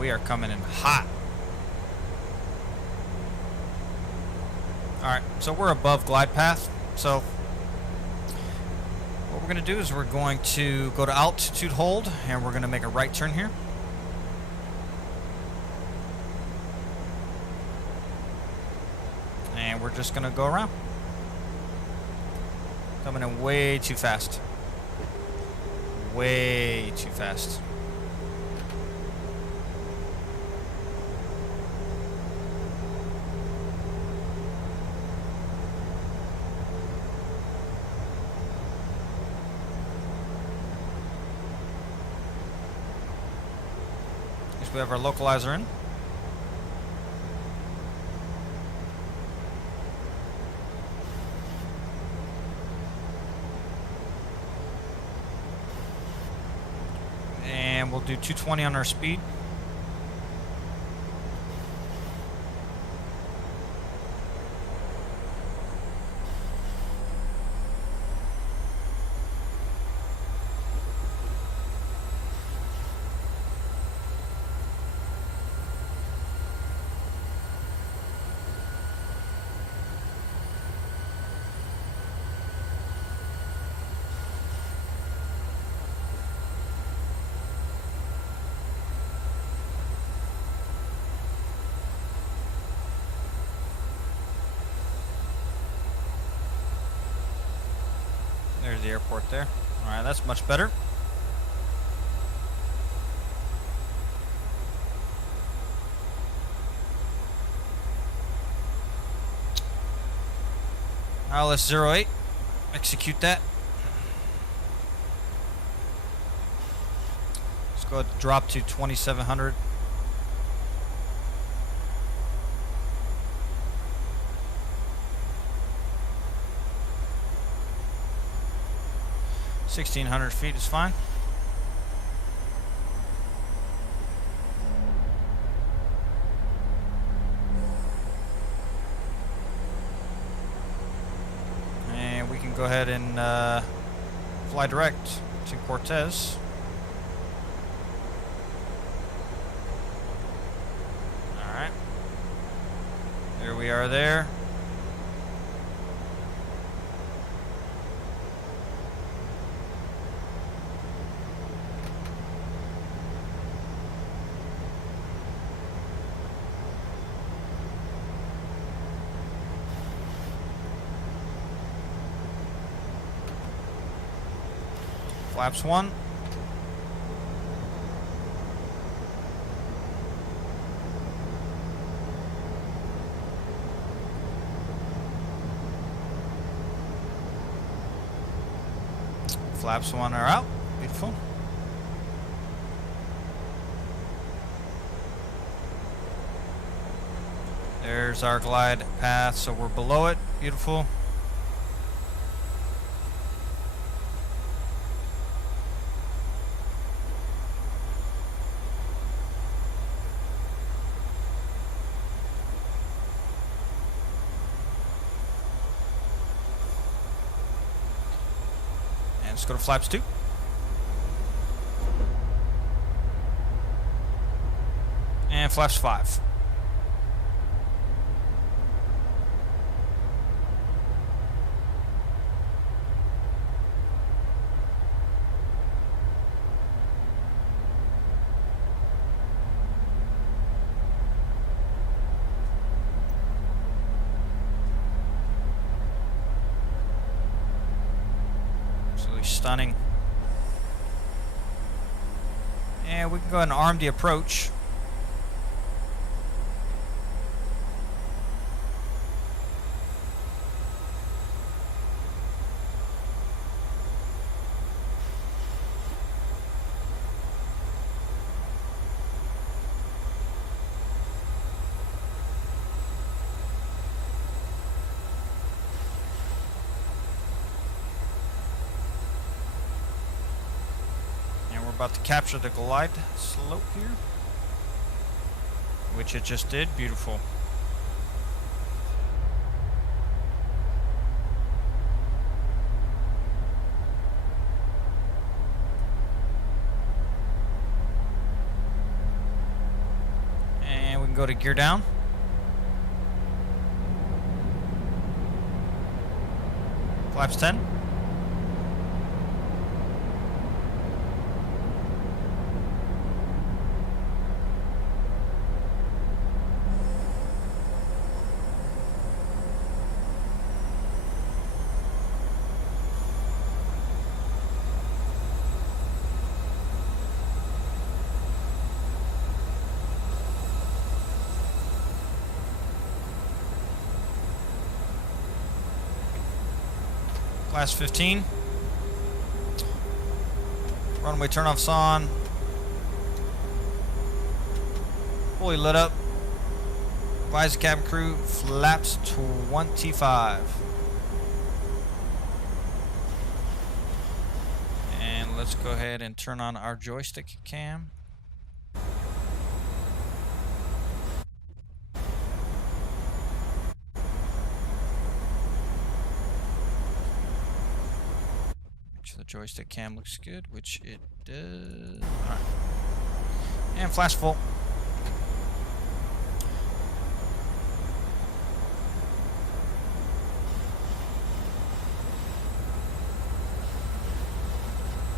We are coming in hot. Alright, so we're above glide path. So what we're going to do is we're going to go to altitude hold, and we're going to make a right turn here. And we're just going to go around. Coming in way too fast. Way too fast. We have our localizer in. And we'll do 220 on our speed. There's the airport there. Alright, that's much better. ILS 08. Execute that. Let's go ahead and drop to 2700. $1,600 is fine. And we can go ahead and fly direct to Cortez. Alright. There we are there. Flaps 1. Flaps 1 are out. Beautiful. There's our glide path, so we're below it. Beautiful. Let's go to flaps 2. And flaps 5. Stunning. And we can go ahead and arm the approach. About to capture the glide slope here, which it just did. Beautiful. And we can go to gear down. Flaps 10. Class 15. Runway turnoffs on. Fully lit up. Advise the cabin crew. Flaps 25. And let's go ahead and turn on our joystick cam. The joystick cam looks good, which it does. Alright. And flash full.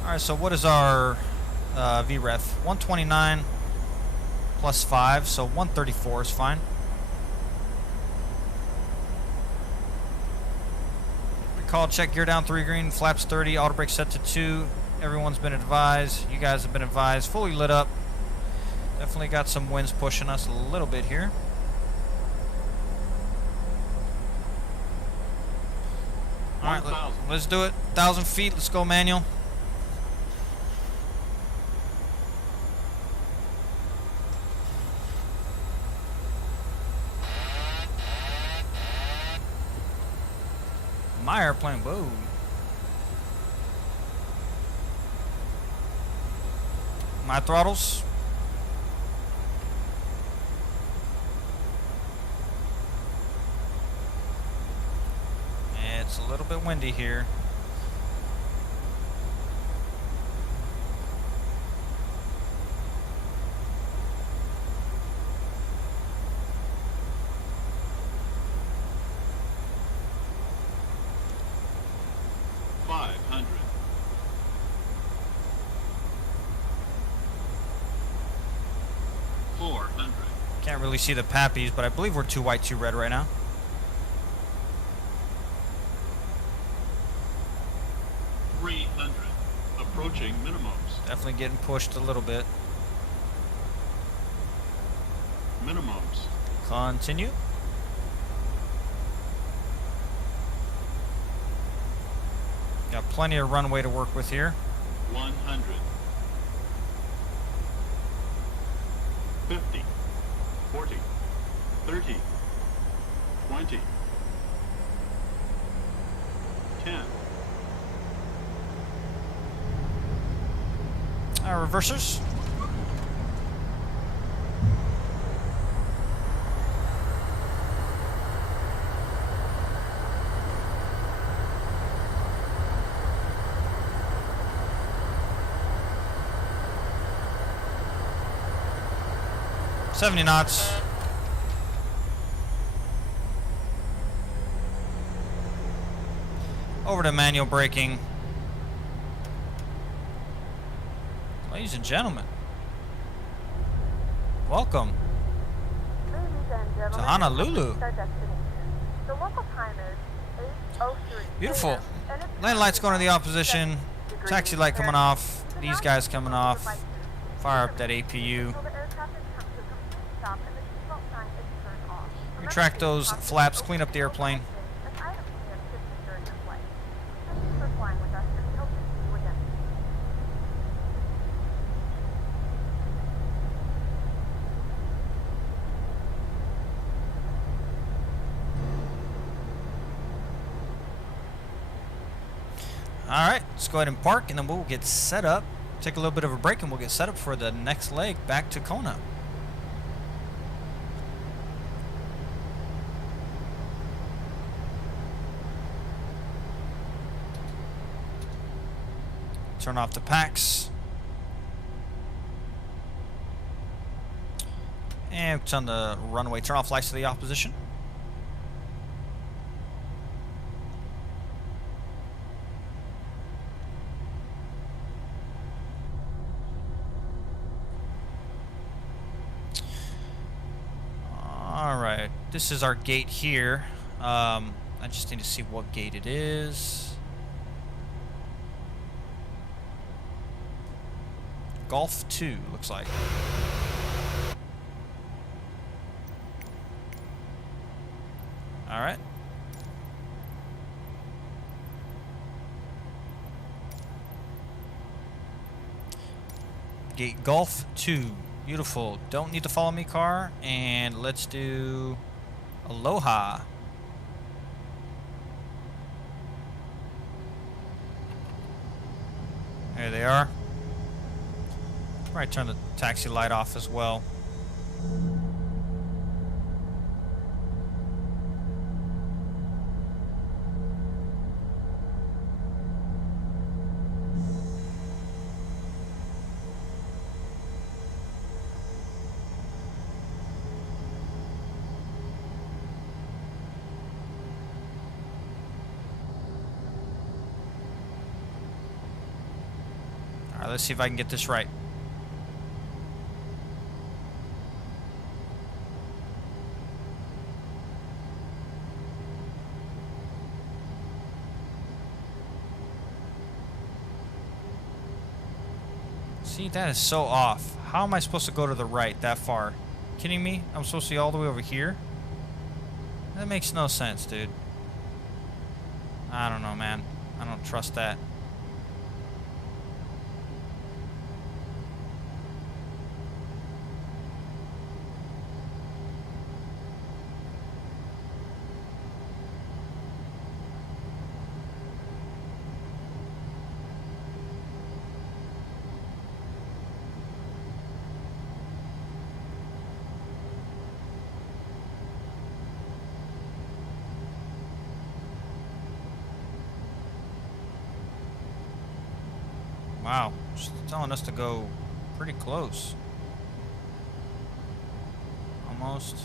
Alright, so what is our VREF? 129 plus 5, so 134 is fine. call, check gear down 3 green, flaps 30, auto brake set to 2. Everyone's been advised. You guys have been advised. Fully lit up. Definitely got some winds pushing us a little bit here. Alright, let's do it. 1,000 feet. Let's go manual. My airplane, whoa. My throttles. It's a little bit windy here. Can't really see the pappies, but I believe we're 2 white, 2 red right now. 300. Approaching minimums. Definitely getting pushed a little bit. Minimums. Continue. Got plenty of runway to work with here. 100. 50. 40. 30. 20. 10. Reversers. $70 knots. Over to manual braking. Ladies and gentlemen, welcome Ladies and gentlemen, to Honolulu. our destination. The local time is 8:03. Beautiful. a.m., and it's Lane light's going to the opposition. degrees Taxi light coming off. The These ground guys control coming off. devices. Fire up that APU. Until the aircraft has come to a complete stop and the seatbelt sign is turned off. Retract those Remember to flaps. open Clean up the airplane. as items may have shifted during your flight. Thank you for flying with us, and we hope to see you again soon. All right, let's go ahead and park, and then we'll get set up. Take a little bit of a break, and we'll get set up for the next leg back to Kona. Turn off the packs. And turn the runway. Turn off lights to the opposition. Alright, this is our gate here. I just need to see what gate it is. Golf 2, looks like. Alright. Gate Golf 2. Beautiful. Don't need to follow me, car. And let's do Aloha. There they are. Probably turn the taxi light off as well. All right, let's see if I can get this right. See, that is so off. How am I supposed to go to the right that far? Kidding me? I'm supposed to be all the way over here? That makes no sense, dude. I don't know, man. I don't trust that. Wow, it's telling us to go pretty close. Almost.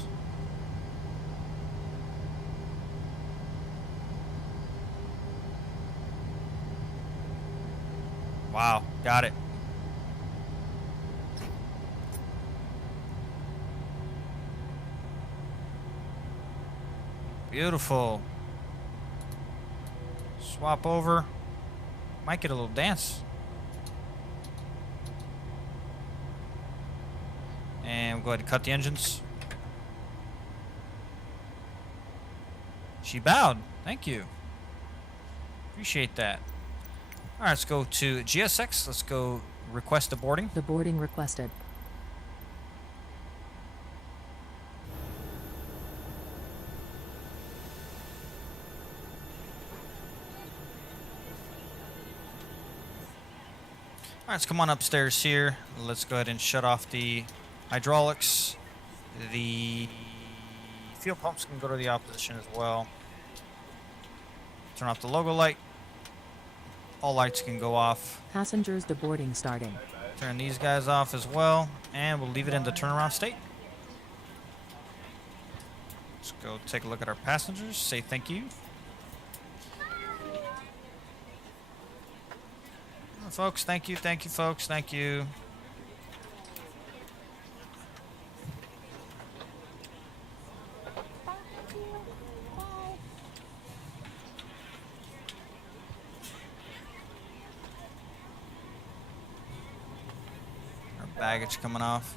Wow, got it. Beautiful. Swap over. Might get a little dance. And we'll go ahead and cut the engines. She bowed. Thank you. Appreciate that. All right, let's go to GSX. Let's go request a boarding. The boarding requested. All right, let's come on upstairs here. Let's go ahead and shut off the hydraulics. The fuel pumps can go to the opposition as well. Turn off the logo light. All lights can go off. Passengers deboarding starting. Turn these guys off as well, and we'll leave it in the turnaround state. Let's go take a look at our passengers. Say thank you. Oh, folks, thank you, folks, thank you. Baggage coming off.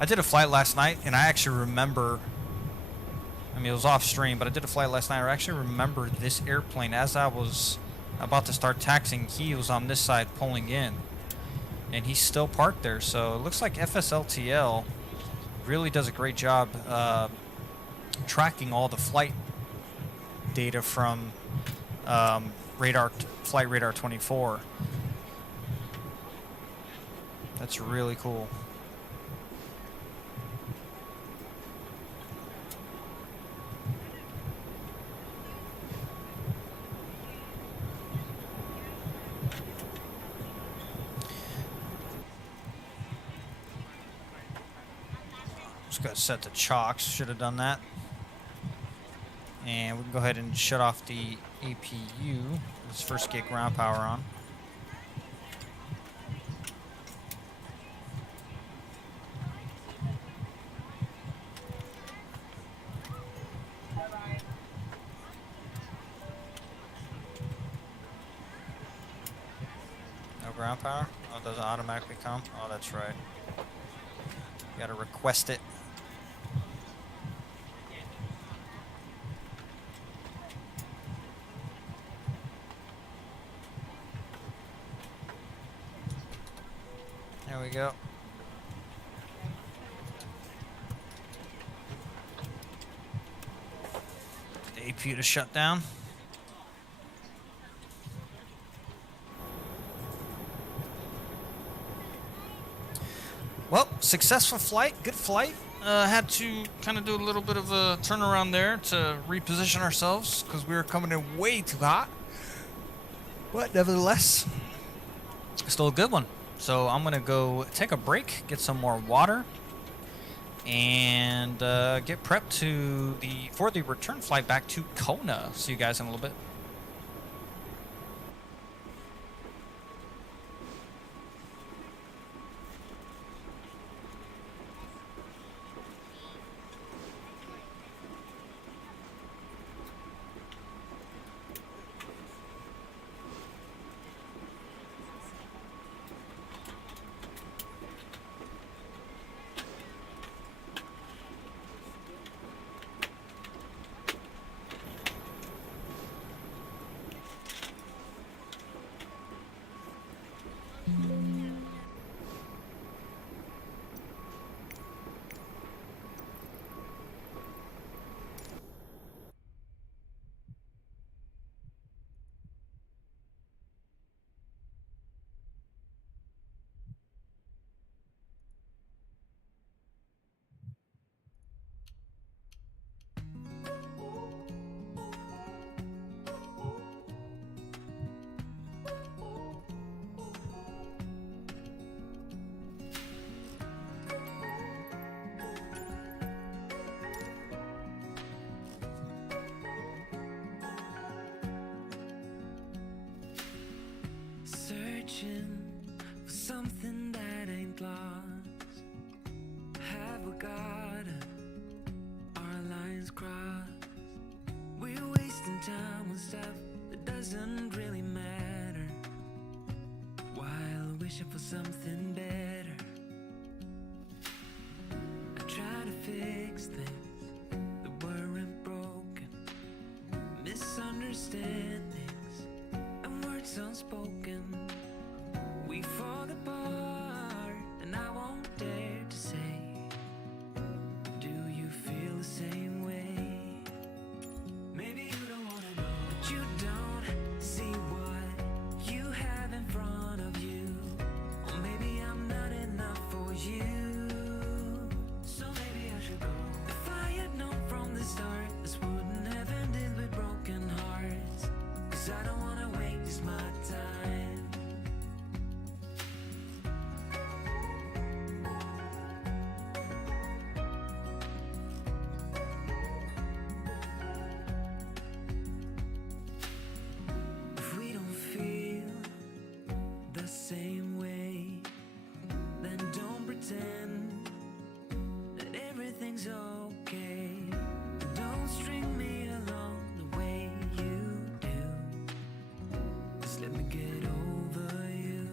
I did a flight last night, and I actually remember, I mean, it was off stream, but I did a flight last night. I actually remember this airplane. As I was about to start taxiing, he was on this side pulling in, and he's still parked there. So it looks like FSLTL really does a great job tracking all the flight data from Flight Radar 24. That's really cool. Just got to set the chocks. Should have done that. And we can go ahead and shut off the APU. Let's first get ground power on. No ground power? Oh, it doesn't automatically come? Oh, that's right. You gotta request it. There we go. The APU to shut down. Well, successful flight, good flight. Had to kind of do a little bit of a turnaround there to reposition ourselves because we were coming in way too hot. But nevertheless, still a good one. So I'm gonna go take a break, get some more water, and get prepped for the return flight back to Kona. See you guys in a little bit. Searching for something that ain't lost. Have we got our lines crossed? We're wasting time on stuff that doesn't really matter, while wishing for something better. I try to fix things that weren't broken, misunderstandings and words unspoken. We fall apart, and I won't dare to say, do you feel the same way? Maybe you don't wanna know, but you don't see what you have in front of you. Or maybe I'm not enough for you, so maybe I should go. If I had known from the start, this wouldn't have ended with broken hearts. 'Cause I don't wanna waste my time. If we don't feel the same way, then don't pretend that everything's okay. Don't string me along the way you do. Just let me get over you.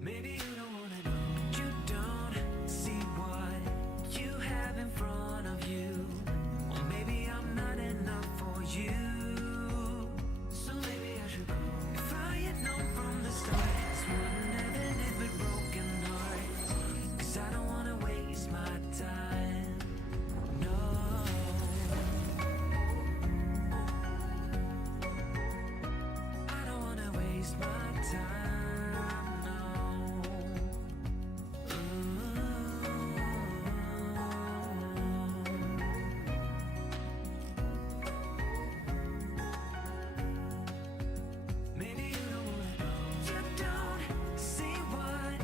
Maybe you don't wanna know, but you don't see what you have in front of you. Or maybe I'm not enough for you, so maybe I should go. If I had known from the start, this wouldn't have ended with broken hearts. 'Cause I don't wanna waste my time. No, I don't wanna waste my time. No. Maybe you don't wanna know, you don't see what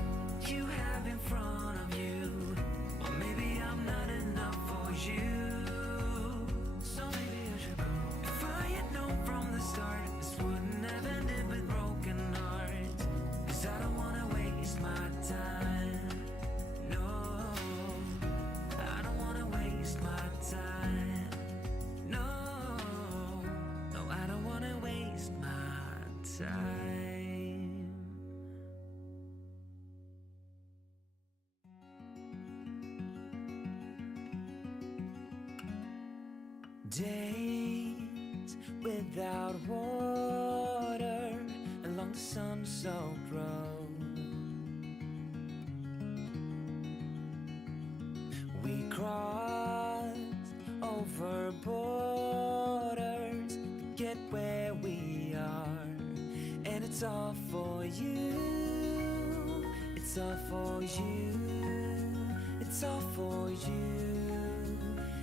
you have in front of you. Or maybe I'm not enough for you, so maybe I should go. If I had known from the start, this wouldn't have ended with broken hearts. 'Cause I don't wanna waste my time. No, I don't wanna waste my time. No, no, I don't wanna waste my time. Days without water along the sun-soaked road. We crossed over borders to get where we are, and it's all for you. It's all for you. It's It's all for you.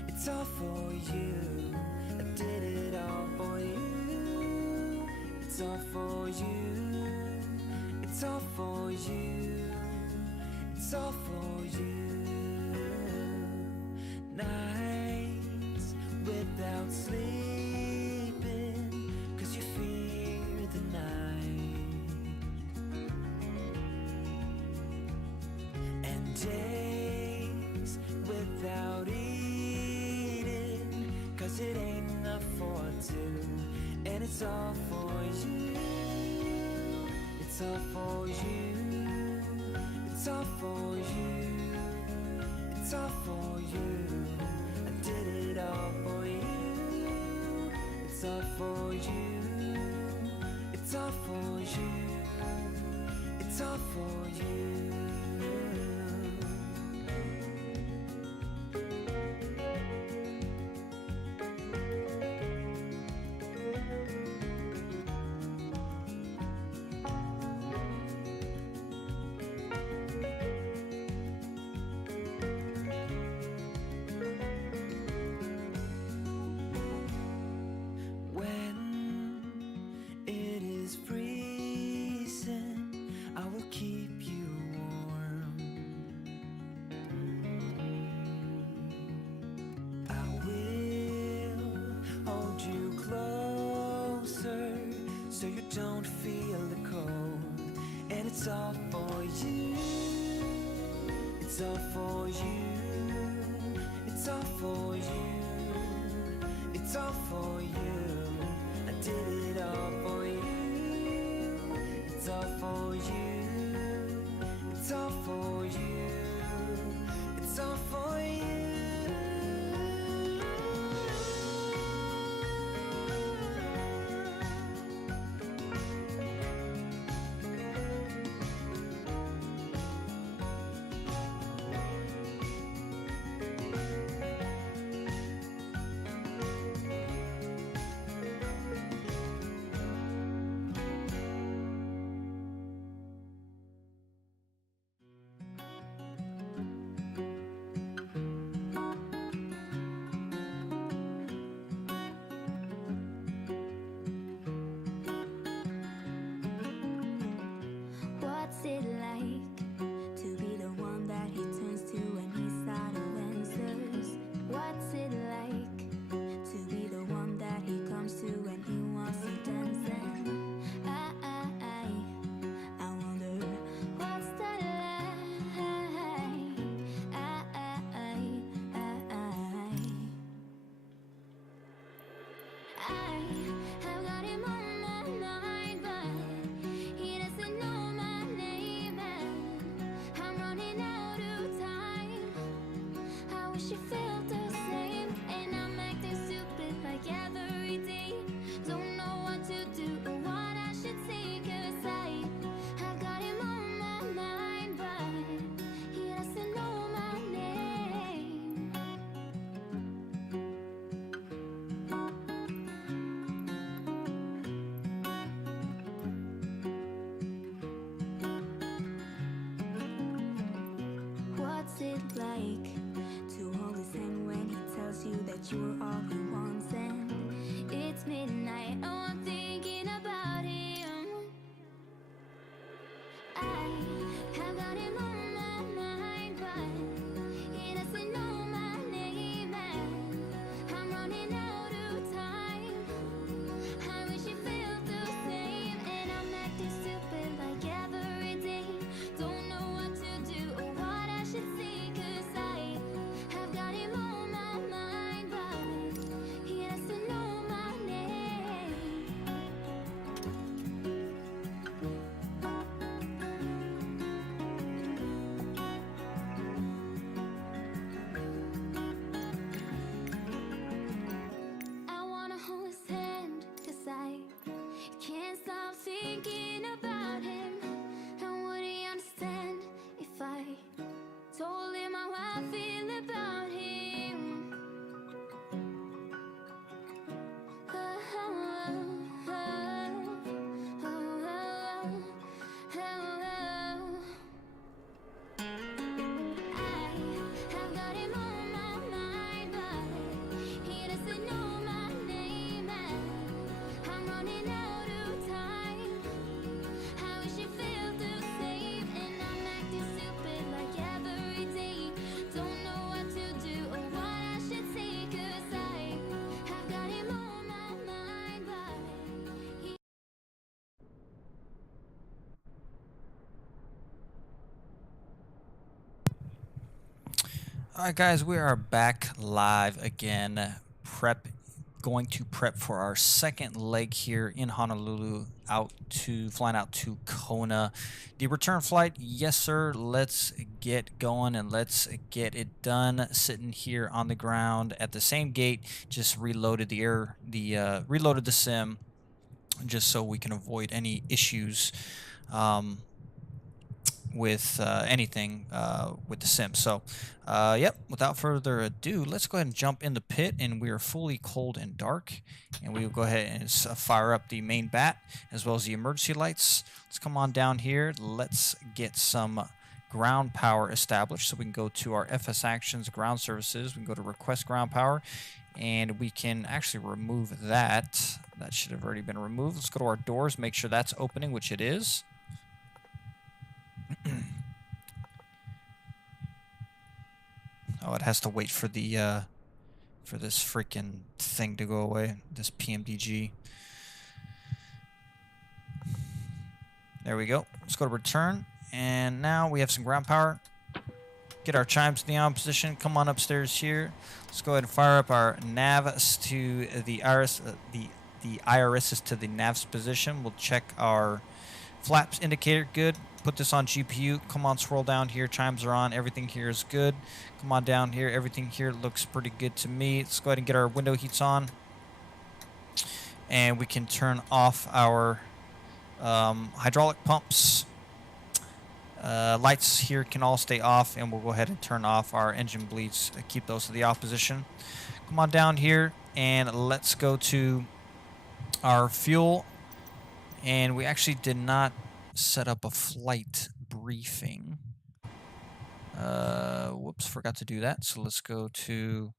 It's all for you. I did it all for you. It's all for you. It's all for you. It's all for you. Nights without sleeping, 'cause you fear the night. And days without eating, 'cause it ain't enough for two. And it's all for you. It's all for you. It's all for you. It's all for you. I did it all for you. It's all for you. It's all for you. It's all for you. When it is freezing, I will keep you warm. I will hold you closer so you don't feel the cold. And it's all for you. It's all for you. It's all for you. It's all for you. I did it all for you. It's all for you. It's all for you. It's all for you. What's it like to be the one that he turns to when he's out of answers? What's it like to be the one that he comes to when he wants to dance? And I wonder what's that like? I have got him on my mind, but he doesn't know my name, and I'm running out of time. I wish you felt the same, and I'm acting stupid like every day. Don't know what to do or what I should say, 'cause I've got him on my mind, but he doesn't know my name. What's it like to hold his hand when he tells you that you're all he wants? And it's midnight, oh, I'm thinking about him. I have got him on my mind, but he doesn't know my name, and I'm running out of time. I wish you felt the same, and I'm acting stupid like every day. Don't know what to do or what I should say, 'cause I have got him on my mind, but he doesn't know my name. I wanna hold his hand, 'cause I can't stop thinking about him. And would he understand if I told him how I feel about him? I Alright guys, we are back live again. Going to prep for our second leg here in Honolulu, flying out to Kona. The return flight, yes sir, let's get going and let's get it done. Sitting here on the ground at the same gate, just reloaded reloaded the sim, just so we can avoid any issues with anything with the sim. So yep, without further ado, let's go ahead and jump in the pit, and we are fully cold and dark, and we will go ahead and fire up the main bat as well as the emergency lights. Let's come on down here. Let's get some ground power established, so we can go to our FS Actions ground services. We can go to request ground power, and we can actually remove that. That should have already been removed. Let's go to our doors, make sure that's opening, which it is. Oh, it has to wait for the for this freaking thing to go away. This PMDG. There we go. Let's go to return, and now we have some ground power. Get our chimes in the on position. Come on upstairs here. Let's go ahead and fire up our navs to the iris. The IRS is to the navs position. We'll check our flaps indicator. Good. Put this on GPU. Come on, swirl down here. Chimes are on. Everything here is good. Come on down here. Everything here looks pretty good to me. Let's go ahead and get our window heats on, and we can turn off our hydraulic pumps. Lights here can all stay off, and we'll go ahead and turn off our engine bleeds. Keep those to the off position. Come on down here, and let's go to our fuel. And we actually did not set up a flight briefing. Whoops, forgot to do that. So let's go to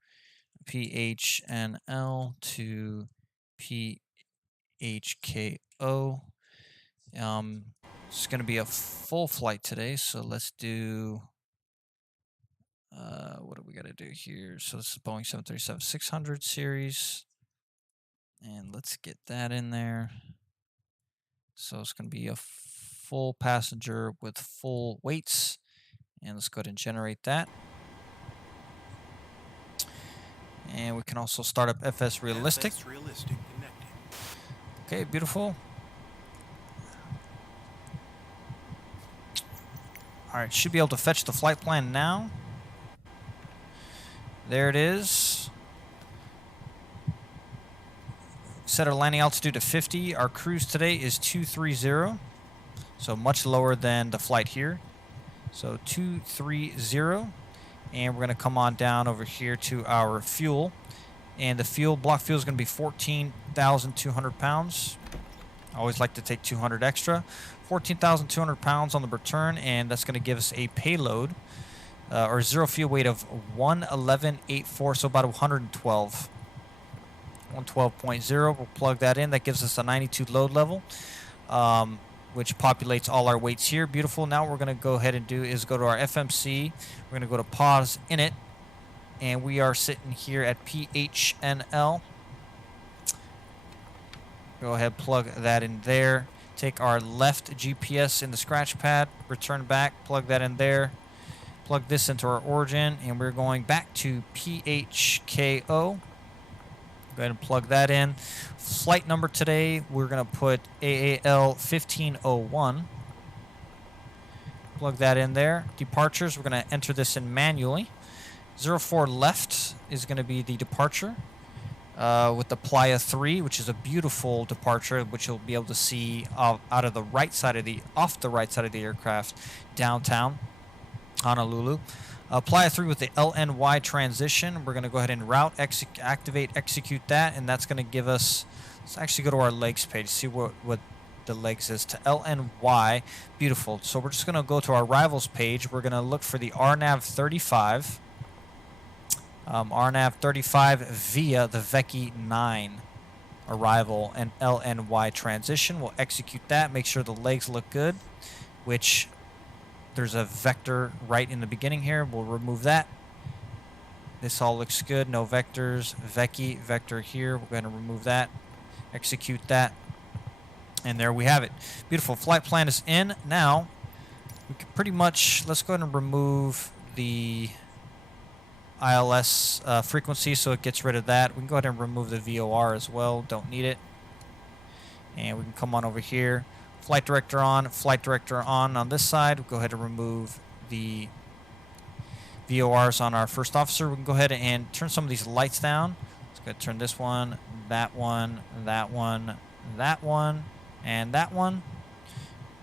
PHNL to PHKO. It's going to be a full flight today, so let's do what do we got to do here? So this is Boeing 737-600 series, and let's get that in there. So it's going to be a full passenger with full weights, and let's go ahead and generate that. And we can also start up FS Realistic. Okay, beautiful. Alright, should be able to fetch the flight plan now. There it is. Set our landing altitude to 50. Our cruise today is 230. So much lower than the flight here. So 230. And we're going to come on down over here to our fuel. And the block fuel is going to be 14,200 pounds. I always like to take 200 extra. 14,200 pounds on the return, and that's going to give us a payload or zero fuel weight of 111.84, so about 112. 112.0. We'll plug that in. That gives us a 92 load level, which populates all our weights here. Beautiful. Now what we're going to go ahead and do is go to our FMC. We're going to go to pause in it, and we are sitting here at PHNL. Go ahead, plug that in there. Take our left GPS in the scratch pad, return back, plug that in there. Plug this into our origin, and we're going back to PHKO. Go ahead and plug that in. Flight number today, we're going to put AAL 1501. Plug that in there. Departures, we're going to enter this in manually. 04 left is going to be the departure. With the Playa 3, which is a beautiful departure, which you'll be able to see off the right side of the aircraft downtown Honolulu. Playa 3 with the LNY transition. We're going to go ahead and route, activate, execute that, and that's going to give us. Let's actually go to our legs page, see what the legs is to LNY. Beautiful. So we're just going to go to our arrivals page. We're going to look for the RNAV 35. RNAV 35 via the Vecchi 9 arrival and LNY transition. We'll execute that, make sure the legs look good, which there's a vector right in the beginning here. We'll remove that. This all looks good. No vectors. Vecchi vector here. We're going to remove that. Execute that. And there we have it. Beautiful. Flight plan is in. Now, we can pretty much, let's go ahead and remove the ILS frequency, so it gets rid of that. We can go ahead and remove the VOR as well. Don't need it. And we can come on over here. Flight director on, flight director on this side. We'll go ahead and remove the VORs on our first officer. We can go ahead and turn some of these lights down. Let's go ahead and turn this one, that one, that one, that one, and that one.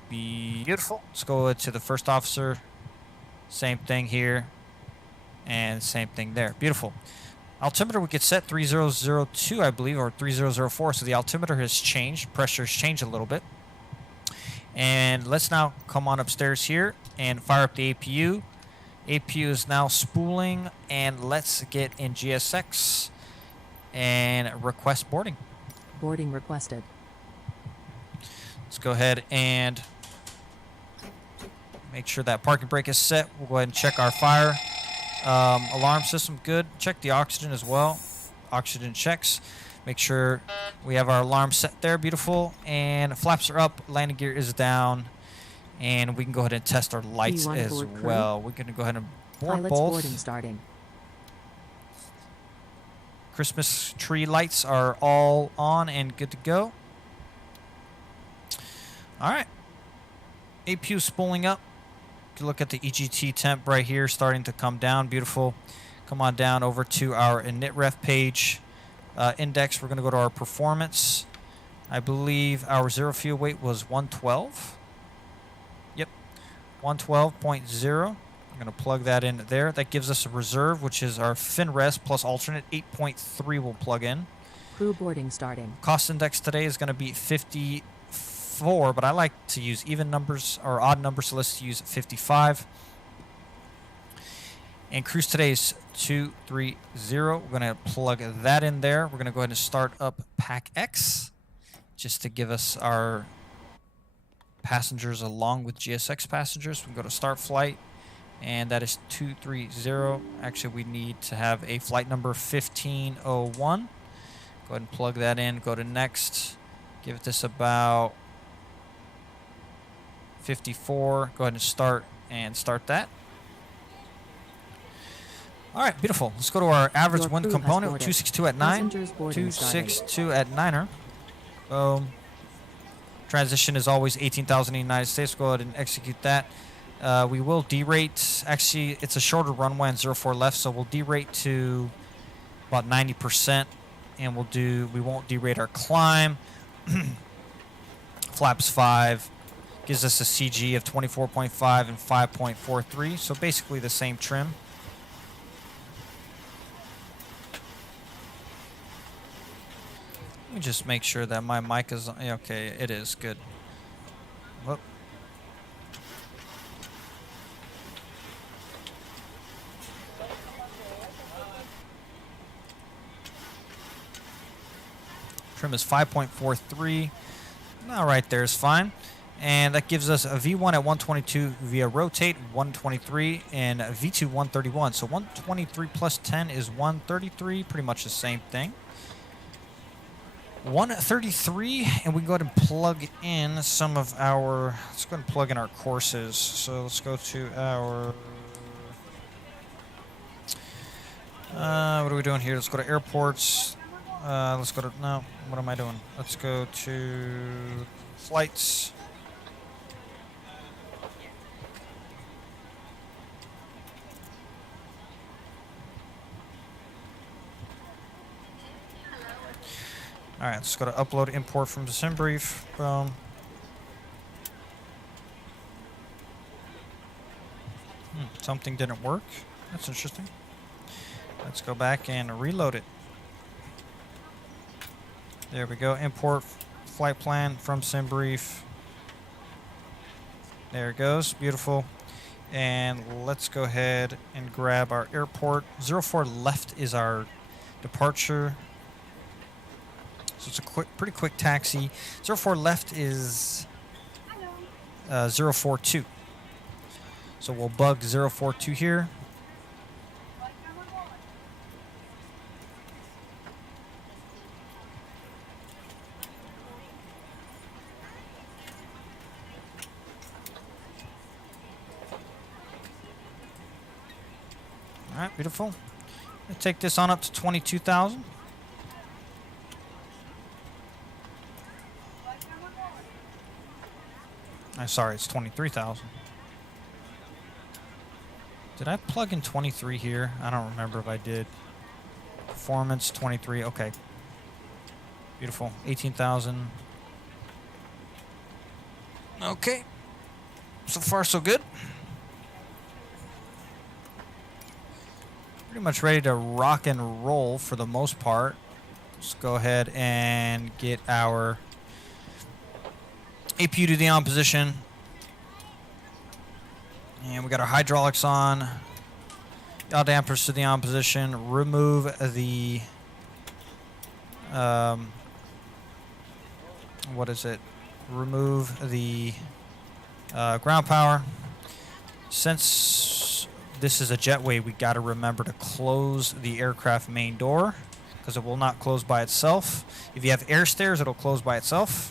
Beautiful. Let's go to the first officer. Same thing here. And same thing there. Beautiful. Altimeter we get set 3002, I believe, or 3004. So the altimeter has changed. Pressure has changed a little bit. And let's now come on upstairs here and fire up the APU. APU is now spooling, and let's get in GSX and request boarding. Boarding requested. Let's go ahead and make sure that parking brake is set. We'll go ahead and check our fire alarm system. Good. Check the oxygen as well. Oxygen checks. Make sure we have our alarm set there. Beautiful. And flaps are up. Landing gear is down. And we can go ahead and test our lights P1 as board crew. well. We're going to go ahead and board Pilots both. boarding starting. Christmas tree lights are all on and good to go. All right. APU spooling up. If you look at the EGT temp right here, starting to come down. Beautiful. Come on down over to our init ref page. Index, we're going to go to our performance. I believe our zero fuel weight was 112. Yep, 112.0. I'm going to plug that in there. That gives us a reserve, which is our FinRes plus alternate. 8.3 will plug in. Crew boarding starting. Cost index today is going to be 54, but I like to use even numbers or odd numbers, so let's use 55. And cruise today is 230. We're going to plug that in there. We're going to go ahead and start up Pack X just to give us our passengers along with GSX passengers. We can go to start flight, and that is 230. Actually, we need to have a flight number 1501. Go ahead and plug that in. Go to next. Give it this about 54. Go ahead and start that. All right, beautiful. Let's go to our average Your wind crew has component. boarded. 262 at 9. Passengers boarding starting. 262 at 9er. Transition is always 18,000 in the United States. Go ahead and execute that. We will derate. Actually, it's a shorter runway on 04 left, so we'll derate to about 90%, and we won't derate our climb. Flaps 5 gives us a CG of 24.5 and 5.43, so basically the same trim. Let me just make sure that my mic is on. Yeah, okay, it is. Good. Whoop. Trim is 5.43. Now right there is fine. And that gives us a V1 at 122 via rotate, 123, and a V2 131. So 123 plus 10 is 133, pretty much the same thing. 133, and we can go ahead and plug in some of our, let's go ahead and plug in our courses. So let's go to our, what are we doing here? Let's go to airports. Let's go to, no, what am I doing? Let's go to flights. All right, let's go to upload import from the sim brief. Boom. Something didn't work. That's interesting. Let's go back and reload it. There we go. Import flight plan from sim brief. There it goes. Beautiful. And let's go ahead and grab our airport. 04 left is our departure. So it's a pretty quick taxi. 04 left is 042. So we'll bug 042 here. All right, beautiful. I'll take this on up to 22,000. I'm sorry, it's 23,000. Did I plug in 23 here? I don't remember if I did. Performance 23. Okay. Beautiful. 18,000. Okay. So far, so good. Pretty much ready to rock and roll for the most part. Let's go ahead and get our APU to the on position. And we got our hydraulics on. Yaw dampers to the on position. Remove the what is it? Remove the ground power. Since this is a jetway, we got to remember to close the aircraft main door because it will not close by itself. If you have air stairs, it'll close by itself.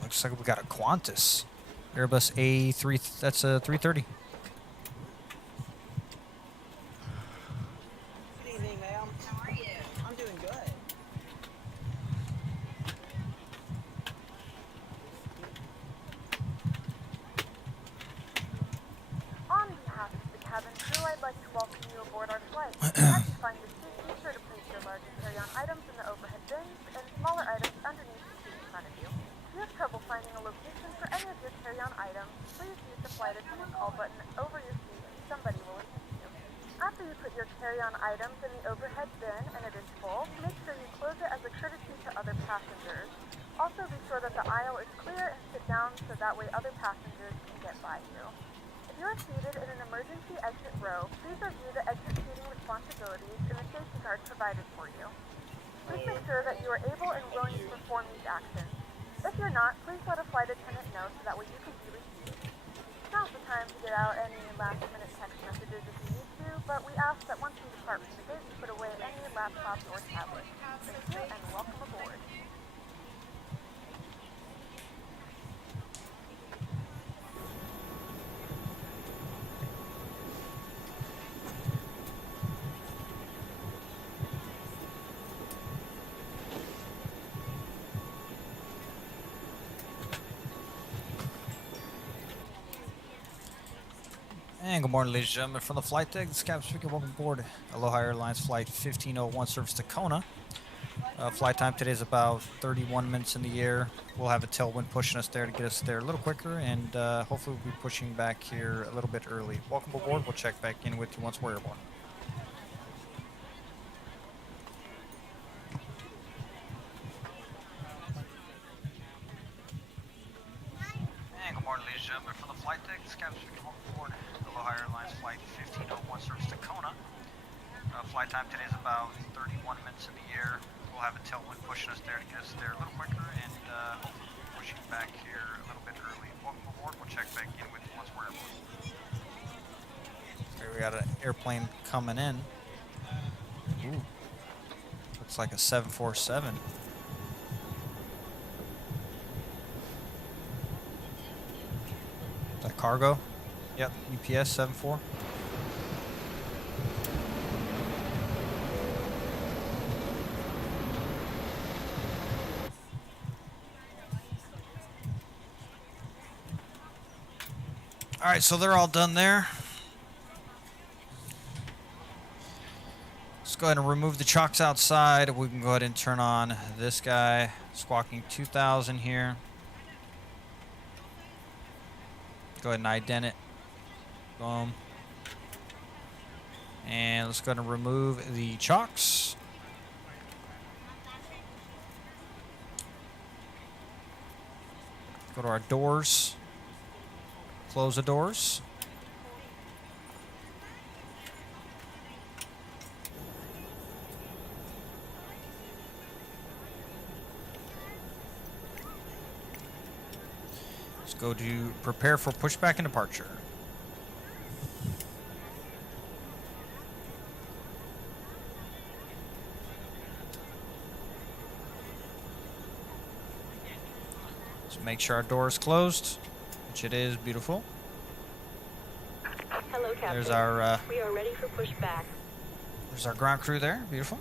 Looks like we got a Qantas. Airbus A3, that's a 330. Good evening, ma'am. How are you? I'm doing good. On behalf of the cabin crew, I'd like to welcome you aboard our flight. As you find your seat, be sure to place your larger carry-on items in the overhead bins and smaller items underneath the seat in front of you. If you have trouble finding a location for any of your carry-on items, please use the flight attendant call button over your seat and somebody will assist you. After you put your carry-on items in the overhead bin and it is full, make sure you close it as a courtesy to other passengers. Also be sure that the aisle is clear and sit down so that way other passengers can get by you. If you are seated in an emergency exit row, please review the exit seating responsibilities and the safety guard provided for you. Please make sure that you are able and willing to perform these actions. If you're not, please let a flight attendant know so that way you can be received. Now's the time to get out any last-minute text messages if you need to, but we ask that once you depart from the gate, you put away any laptops or tablets. Thank you and welcome aboard. And good morning, ladies and gentlemen. From the flight deck, this is Captain speaking. Welcome aboard Aloha Airlines Flight 1501 service to Kona. Flight time today is about 31 minutes in the air. We'll have a tailwind pushing us there to get us there a little quicker, and hopefully we'll be pushing back here a little bit early. Welcome aboard. We'll check back in with you once we're airborne. And good morning, ladies and gentlemen. From the flight deck, this is Captain speaking. Welcome aboard Aloha Airlines Flight 1501 service to Kona. Flight time today is about 31 minutes in the air. We'll have a tailwind pushing us there to get us there a little quicker, and hopefully we'll be pushing back here a little bit early. Welcome aboard. We'll check back in with you once we're airborne. Here we got an airplane coming in. Ooh. Looks like a 747. Is that cargo? Yep, UPS 74. All right, so they're all done there. Let's go ahead and remove the chocks outside. We can go ahead and turn on this guy, squawking 2000 here. Go ahead and ident it. Boom. And let's go ahead and remove the chocks. Go to our doors. Close the doors. Let's go to prepare for pushback and departure. Let's make sure our door is closed. which it is. Beautiful. Hello, Captain. There's our We are ready for pushback. there's our ground crew there. Beautiful.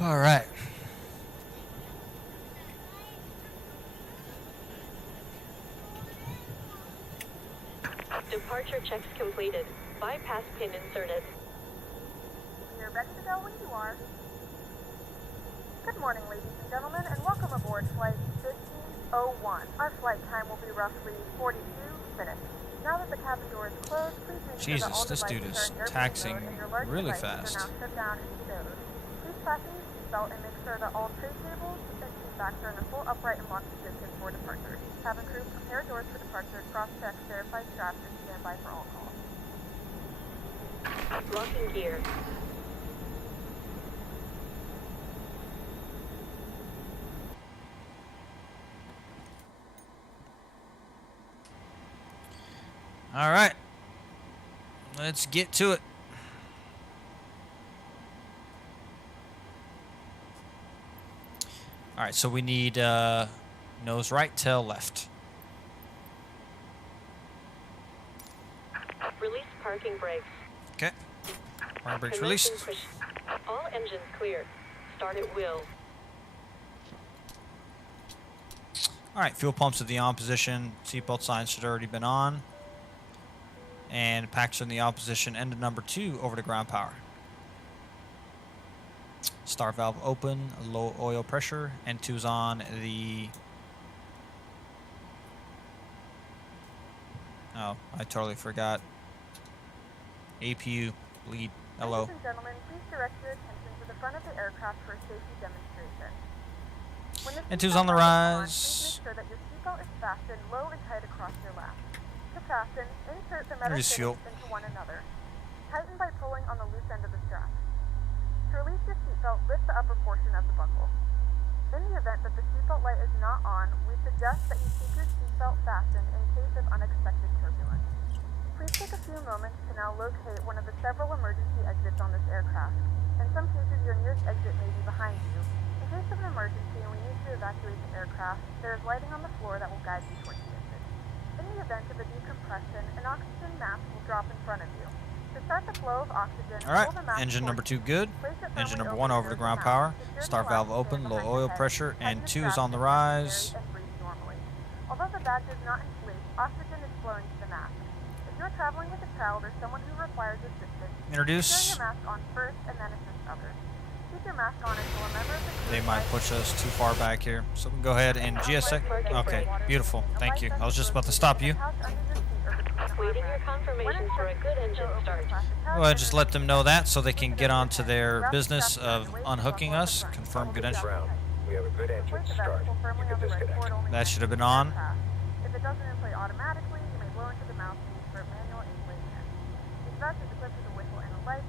All right. Departure checks completed. Bypass pin inserted. We are ready to go when you are. Good morning, ladies and gentlemen, and welcome aboard Flight 1501. Our flight time will be roughly 42 minutes. Now that the cabin door is closed, please make sure that all Jesus, this dude devices is are in airplane taxing mode and your large really devices fast. are now shut down and stowed. Please fasten your seatbelt and make sure that all tray tables and seat backs are in a full upright and locked position for departure. Cabin crew, prepare doors for departure, cross-check, verify straps, and stand by for all calls. Locking gear. All right. Let's get to it. All right, so we need nose right, tail left. Release parking brakes. Okay. Parking brakes Commencing released. push. All engines clear. Start at will. All right, fuel pumps at the on position. Seatbelt signs should have already been on. And packs are in the on position. End of number 2 over to ground power. Start valve open, low oil pressure. N2's on the... Oh, I totally forgot. APU, bleed, hello. Ladies and gentlemen, please direct your attention to the front of the aircraft for a safety demonstration. When the N2's seatbelt on the light is rise. please make sure that your seatbelt is fastened low and tight across your lap. To fasten, insert the metal There's fuel. fittings into one another. Tighten by pulling on the loose end of the strap. To release your seatbelt, lift the upper portion of the buckle. In the event that the seatbelt light is not on, we suggest that you keep your seatbelt fastened in case of unexpected turbulence. Please take a few moments to now locate one of the several emergency exits on this aircraft. In some cases, your nearest exit may be behind you. In case of an emergency and we need to evacuate the aircraft, there is lighting on the floor that will guide you towards the exit. In the event of a decompression, an oxygen mask will drop in front of you. To start the flow of oxygen, All right, pull the mask engine number towards 2 you. good. Place it Engine firmly number over 1 the over to nose ground and power. mouth. Secure the Start latch valve and open, stand low behind oil your head. pressure, Tighten and the 2's straps on the to capillary rise. and breathe normally. Although the bag does not inflate, oxygen is flowing to the mask. If you are traveling with a child or someone who requires assistance, Introduce. secure your mask on first and then assist others. Keep your mask on until a member of the crew They might push us too far back here. So we can go ahead and GSX. Okay, beautiful. Thank you. I was just about to stop you. Waiting your confirmation for a good engine start. Go ahead, just let them know that so they can get on to their business of unhooking us. Confirm good engine. Ground. We have a good engine start. You can disconnect. That should have been on. If it doesn't inflate automatically, you may blow into the mouthpiece for manual inflation. These vest is equipped with a whistle and a light.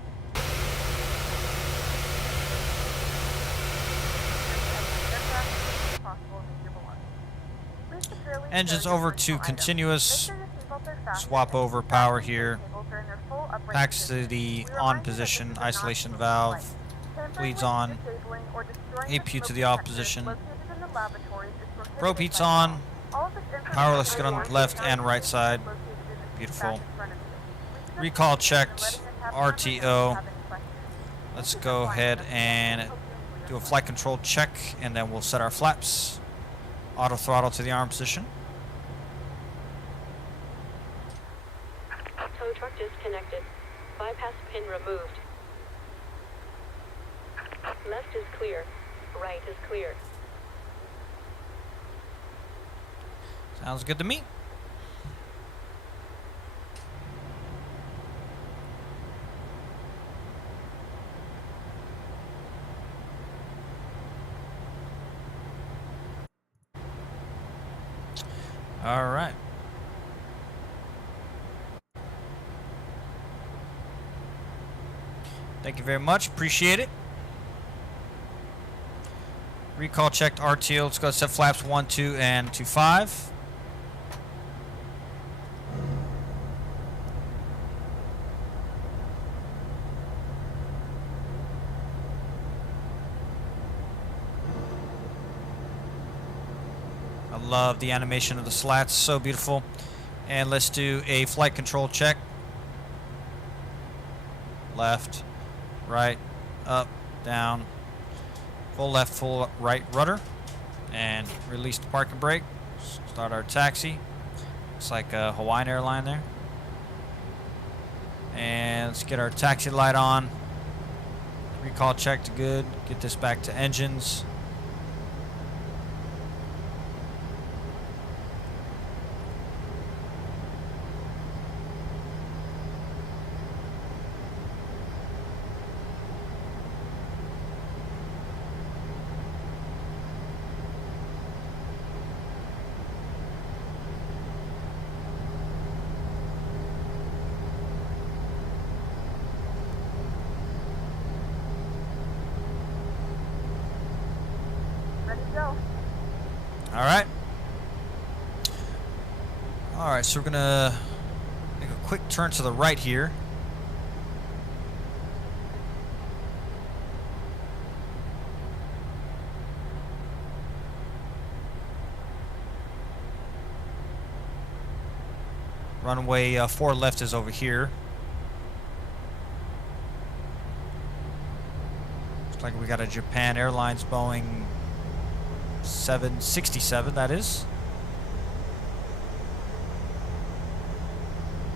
Engines over to continuous. Swap over power here. Packs to the on position. Isolation valve. Bleeds on. APU to the off position. Probe heat's on. Power looks good on the left and right side. Beautiful. Recall checked. RTO. Let's go ahead and do a flight control check, and then we'll set our flaps. Auto throttle to the arm position. Tow truck disconnected. Bypass pin removed. Left is clear. Right is clear. Sounds good to me. All right. Thank you very much. Appreciate it. Recall checked RTO. Let's go set flaps 1, 2, and 25. I love the animation of the slats, so beautiful. And let's do a flight control check. Left, right, up, down, full left, full right rudder, and release the parking brake. Start our taxi. Looks like a Hawaiian airline there. And let's get our taxi light on. Recall checked good. Get this back to engines. Ready to go. Alright. Alright, so we're gonna make a quick turn to the right here. Runway 4 left is over here. Looks like we got a Japan Airlines Boeing 767, that is.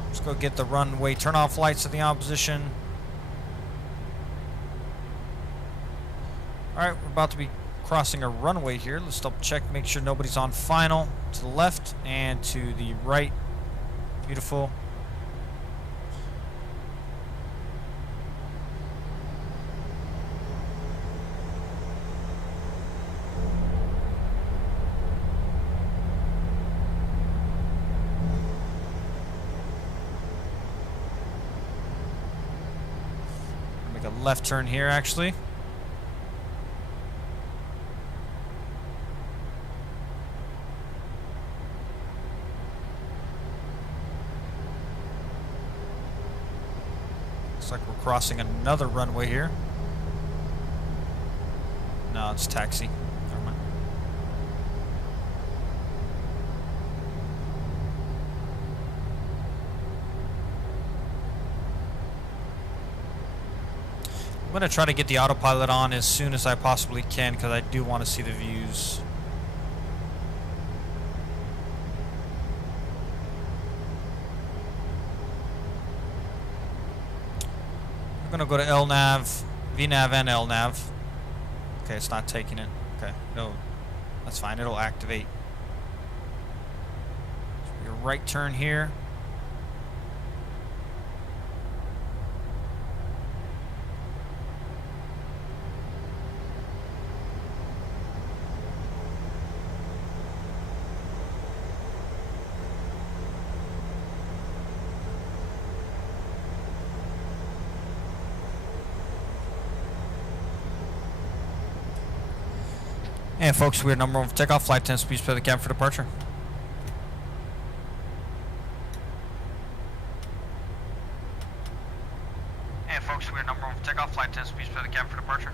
Let's go get the runway turn-off lights of the opposition. Alright, we're about to be crossing a runway here. Let's double check, make sure nobody's on final. To the left and to the right. Beautiful. Make a left turn here, actually. Looks like we're crossing another runway here. No, it's taxi. Never mind. I'm going to try to get the autopilot on as soon as I possibly can because I do want to see the views. We're going to go to LNAV, VNAV, and LNAV. Okay, it's not taking it. Okay, no, that's fine. It'll activate. So your right turn here. And folks, we're number 1 for takeoff, flight 10 speeds per the cabin for departure. And folks, we're number 1 for takeoff, flight 10 speeds per the cabin for departure.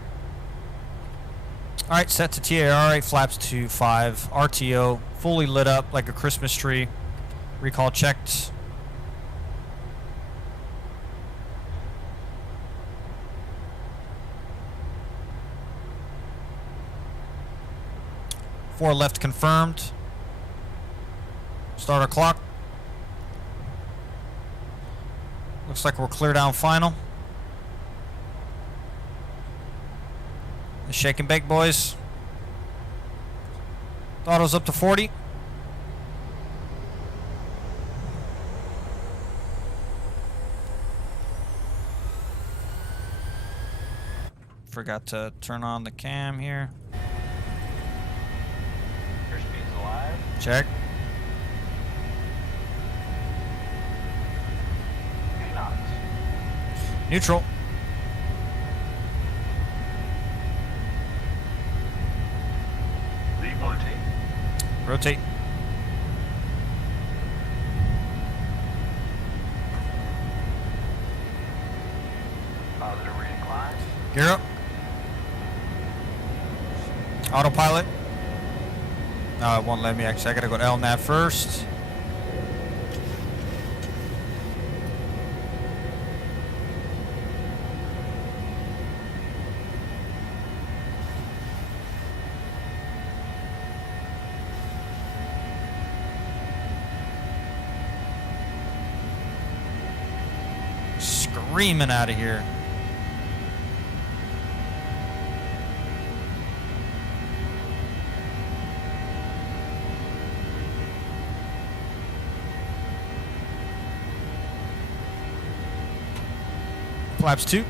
Alright, set to TAR, 8 flaps to 5, RTO, fully lit up like a Christmas tree. Recall checked. Four left confirmed. Start our clock. Looks like we're clear down final. Shake and bake, boys. Throttle's up to 40. Forgot to turn on the cam here. Check. Neutral. Rotate. Positive reincline. Gear up. Autopilot. No, it won't let me. Actually, I gotta go to LNAV first. Screaming out of here. Flaps 2.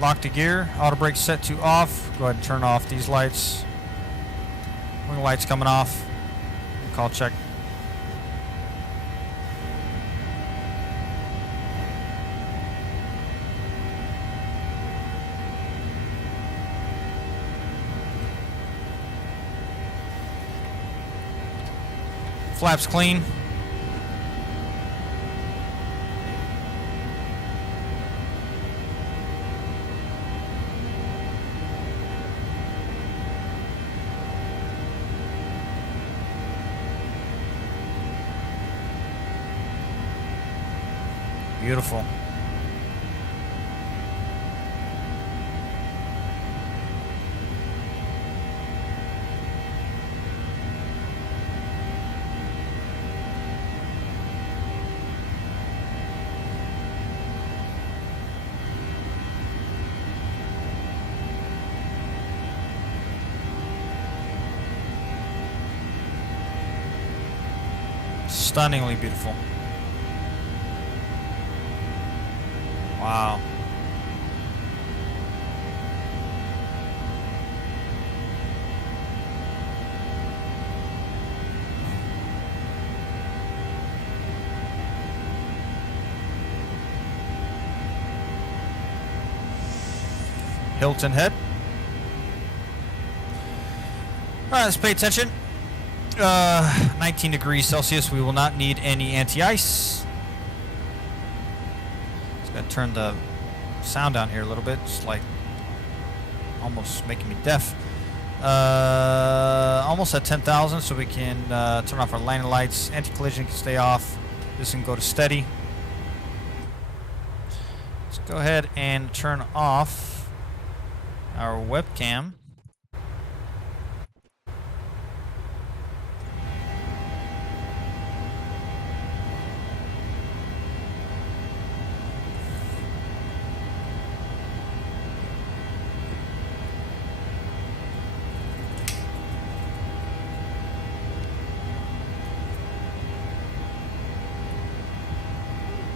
Lock to gear. Auto brake set to off. Go ahead and turn off these lights. Wing lights coming off. Call check. Flaps clean. Beautiful. Stunningly beautiful. Wow. Hilton head. All right, let's pay attention. 19 degrees Celsius. We will not need any anti-ice. Just gotta turn the sound down here a little bit. It's like almost making me deaf. Almost at 10,000, so we can turn off our landing lights. Anti-collision can stay off. This can go to steady. Let's go ahead and turn off our webcam.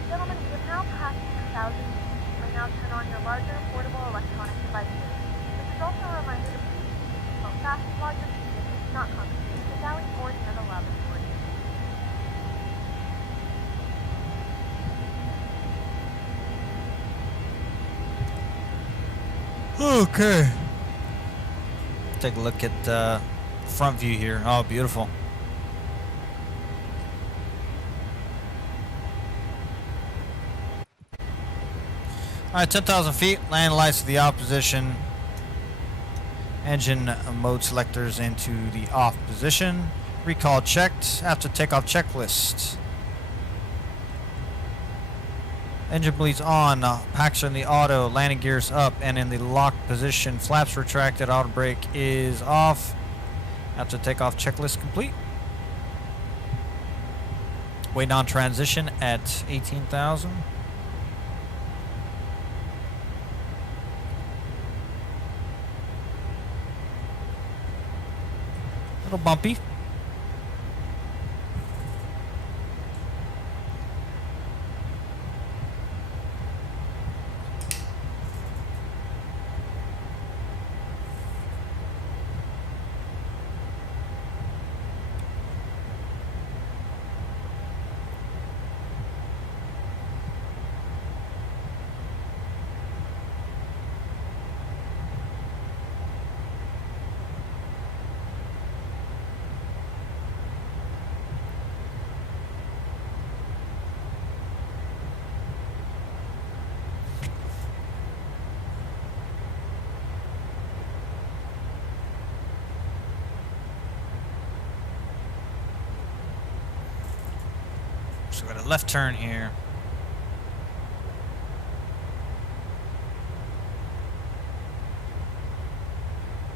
Gentlemen, we have now passed 2,000 feet. You may now turn on your larger portable electronic devices. This is also a reminder to please keep your seatbelt fastened while you're seated. This does not constitute the galley board and a lavatory. Okay. Take a look at the front view here. Oh, beautiful. All right, 10,000 feet. Land lights to the off position. Engine mode selectors into the off position. Recall checked. After takeoff checklist. Engine bleeds on. Packs are in the auto. Landing gears up and in the locked position. Flaps retracted. Auto brake is off. After takeoff checklist complete. Waiting on transition at 18,000. Little bumpy. So we got a left turn here.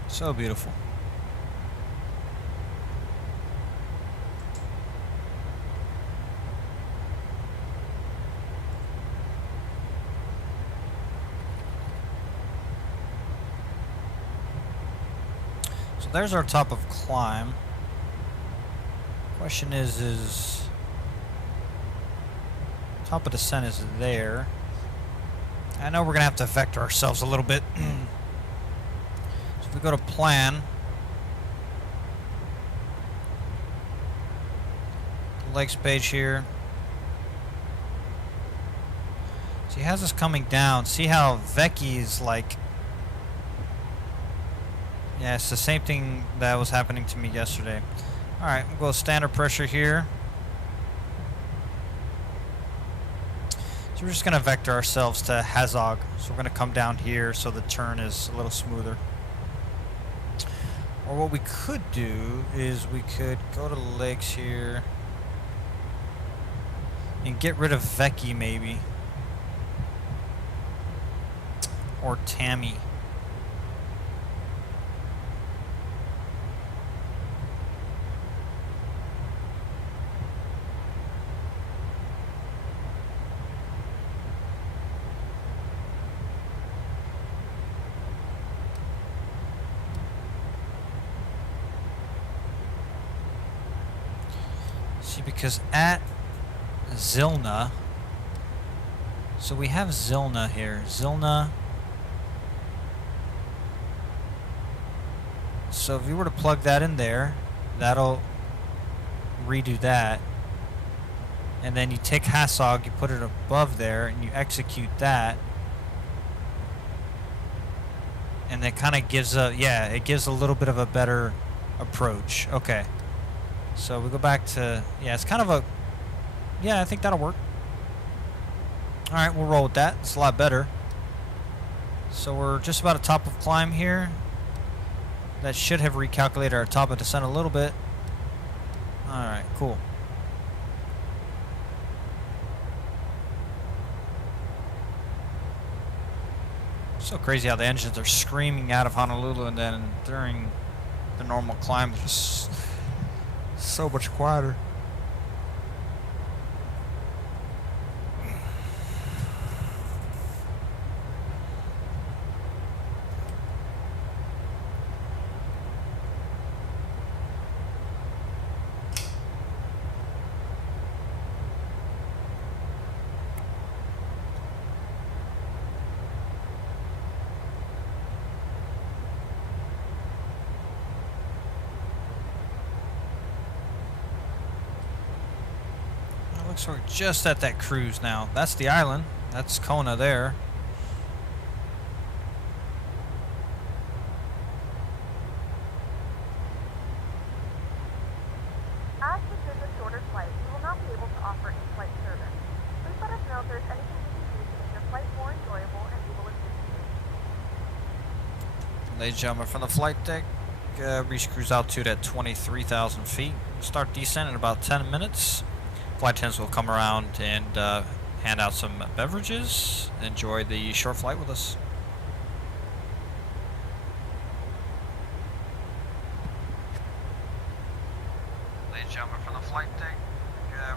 So beautiful. So there's our top of climb. Question is top of descent is there. I know we're gonna have to vector ourselves a little bit. So if we go to plan, legs page here. So he has us coming down. See how Vecchi's like. Yeah, it's the same thing that was happening to me yesterday. Alright, we'll go standard pressure here. So we're just going to vector ourselves to Hazog. So we're going to come down here so the turn is a little smoother. Or what we could do is we could go to legs here and get rid of Vecchi maybe. Or Tammy. See, because at Zilna, so we have Zilna here. Zilna. So if you were to plug that in there, that'll redo that. And then you take Hasog, you put it above there, and you execute that. And that kind of gives a, yeah, it gives a little bit of a better approach. Okay. So we go back to, yeah, it's kind of a, yeah, I think that'll work. Alright, we'll roll with that. It's a lot better. So we're just about at top of climb here. That should have recalculated our top of descent a little bit. Alright, cool. So crazy how the engines are screaming out of Honolulu, and then during the normal climb, it's just so much quieter. So we're just at that cruise now. That's the island. That's Kona there. As this is a shorter flight, we will not be able to offer in-flight service. Please let us know if there's anything we can do to make your flight more enjoyable, and we will assist you. Ladies and gentlemen, from the flight deck, reach cruise altitude at 23,000 feet. Start descent in about 10 minutes. Flight attendants will come around and hand out some beverages. Enjoy the short flight with us. Ladies and gentlemen, from the flight deck,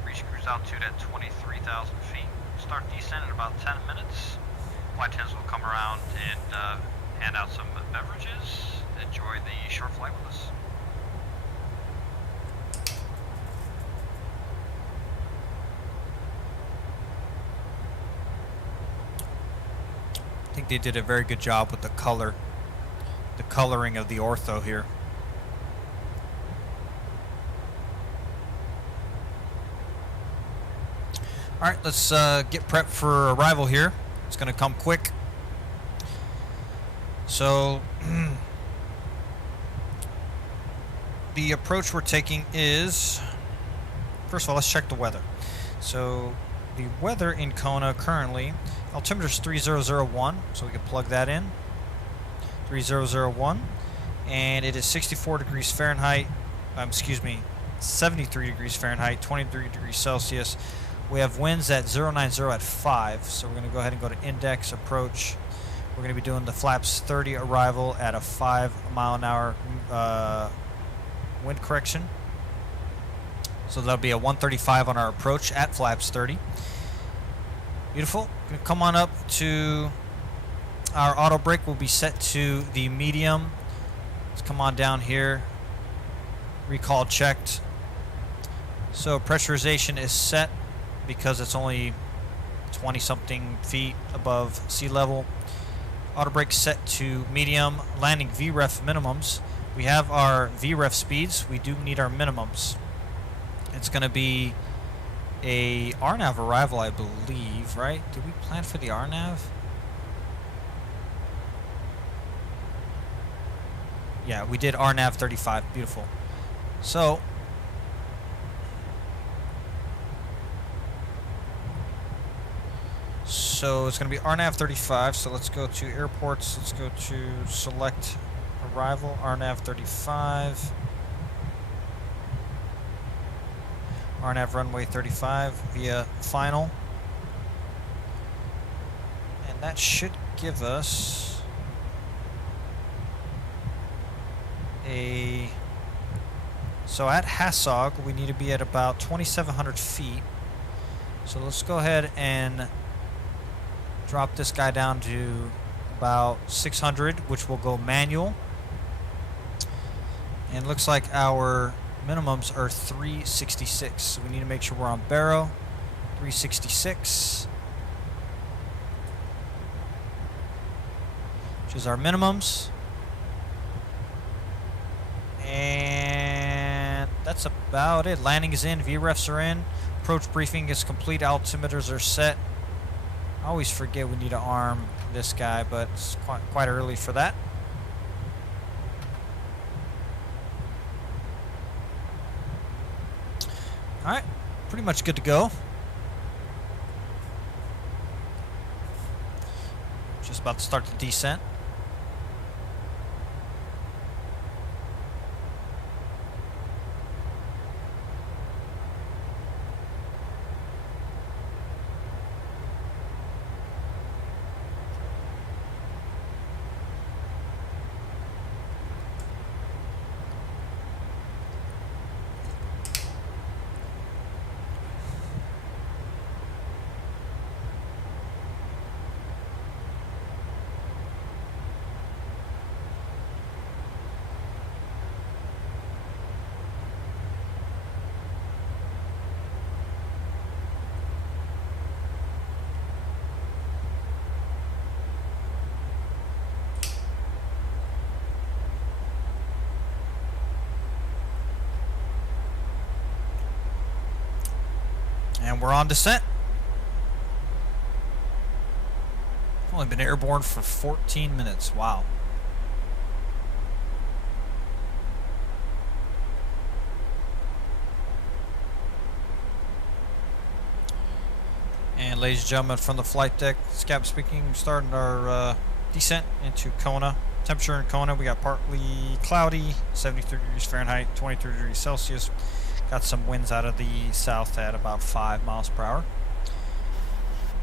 reach cruise altitude at 23,000 feet. Start descent in about 10 minutes. Flight attendants will come around and hand out some beverages. Enjoy the short flight with us. I think they did a very good job with the coloring of the ortho here. All right, let's get prepped for arrival here. It's going to come quick. So the approach we're taking is, first of all, let's check the weather. So the weather in Kona currently, altimeter is 3001, so we can plug that in. 3001, and it is 64 degrees Fahrenheit, 73 degrees Fahrenheit, 23 degrees Celsius. We have winds at 090 at 5, so we're going to go ahead and go to index approach. We're going to be doing the flaps 30 arrival at a 5-mile-an-hour wind correction. So that'll be a 135 on our approach at flaps 30. Beautiful. Going to come on up to our auto brake will be set to the medium. Let's come on down here. Recall checked. So pressurization is set because it's only 20 something feet above sea level. Auto brake set to medium. Landing VREF minimums. We have our VREF speeds. We do need our minimums. It's going to be a RNAV arrival, I believe, right? Did we plan for the RNAV? Yeah, we did RNAV 35. Beautiful. So it's going to be RNAV 35. So let's go to airports. Let's go to select arrival, RNAV 35. RNAV runway 35 via final. And that should give us so at Hassog we need to be at about 2,700 feet. So let's go ahead and drop this guy down to about 600, which will go manual. And it looks like our minimums are 366. So we need to make sure we're on Barrow. 366, which is our minimums. And that's about it. Landing is in, VREFs are in, approach briefing is complete, altimeters are set. I always forget we need to arm this guy, but it's quite early for that. Alright, pretty much good to go. Just about to start the descent. And we're on descent. Only been airborne for 14 minutes. Wow. And ladies and gentlemen, from the flight deck, it's Cap speaking, starting our descent into Kona. Temperature in Kona, we got partly cloudy, 73 degrees Fahrenheit, 23 degrees Celsius. Got some winds out of the south at about 5 miles per hour.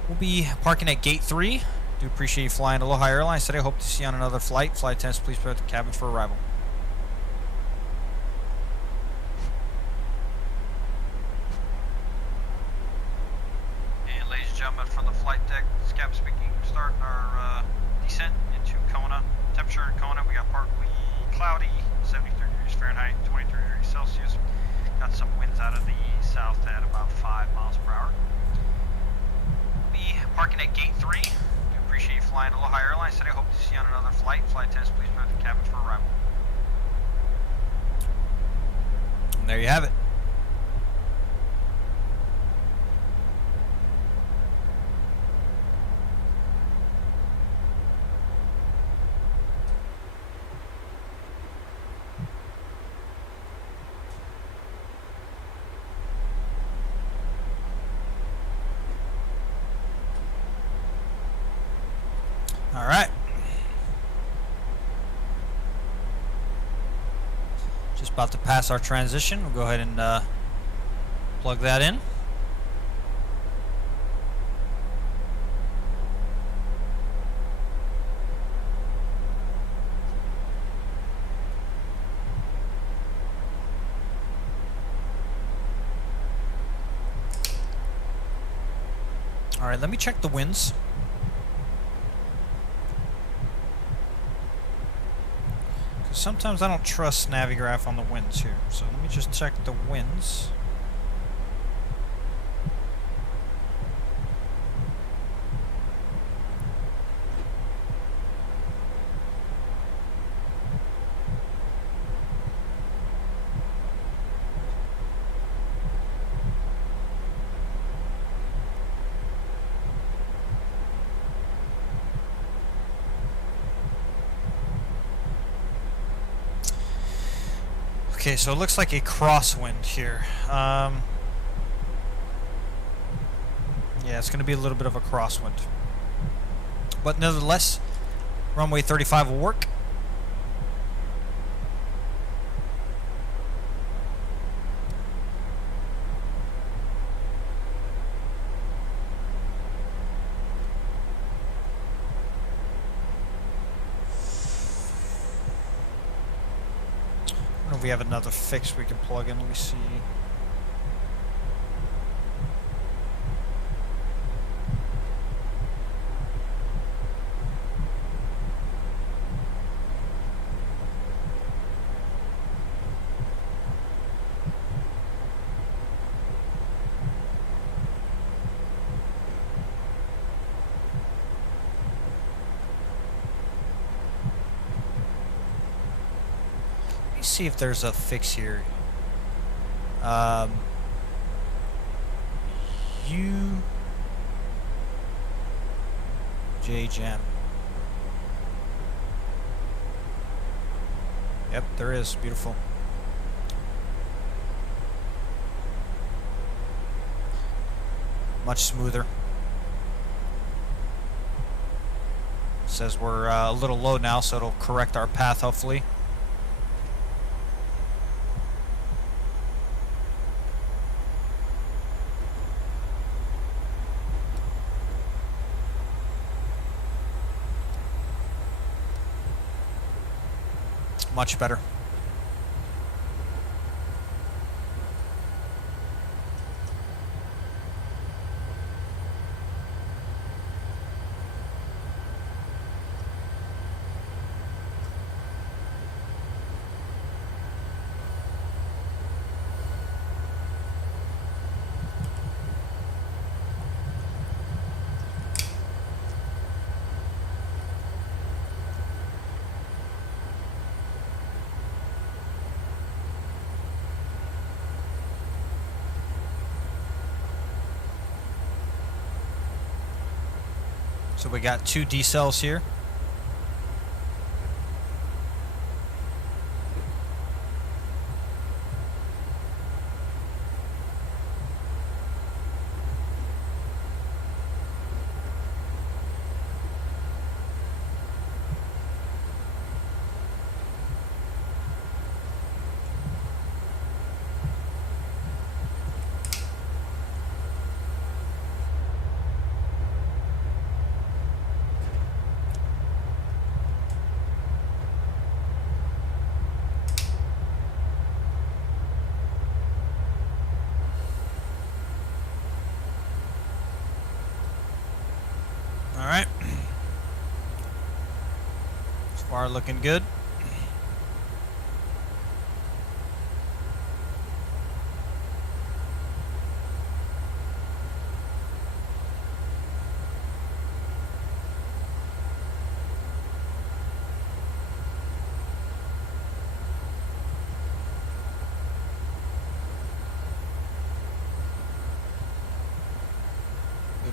We'll be parking at gate 3. Do appreciate you flying Aloha Airlines today. Hope to see you on another flight. Flight attendants, please prepare the cabin for arrival. And ladies and gentlemen, from the flight deck, it's Cap speaking, starting our descent into Kona. Temperature in Kona, we got partly cloudy, 73 degrees Fahrenheit, 23 degrees Celsius. Got some winds out of the south at about 5 miles per hour. We'll be parking at gate 3. Do appreciate you flying Aloha Airlines today. Hope to see you on another flight. Flight attendants, please prepare the cabin for arrival. And there you have it. All right. Just about to pass our transition. We'll go ahead and plug that in. Alright, let me check the winds. Because sometimes I don't trust Navigraph on the winds here. So let me just check the winds. Okay, so it looks like a crosswind here. Yeah, it's going to be a little bit of a crosswind. But nevertheless, runway 35 will work. I don't know if we have another fix we can plug in. Let me see. See if there's a fix here. Jam. Yep, there is. Beautiful. Much smoother. Says we're a little low now, so it'll correct our path hopefully. Much better. So we got 2 decels here. Alright. So far looking good.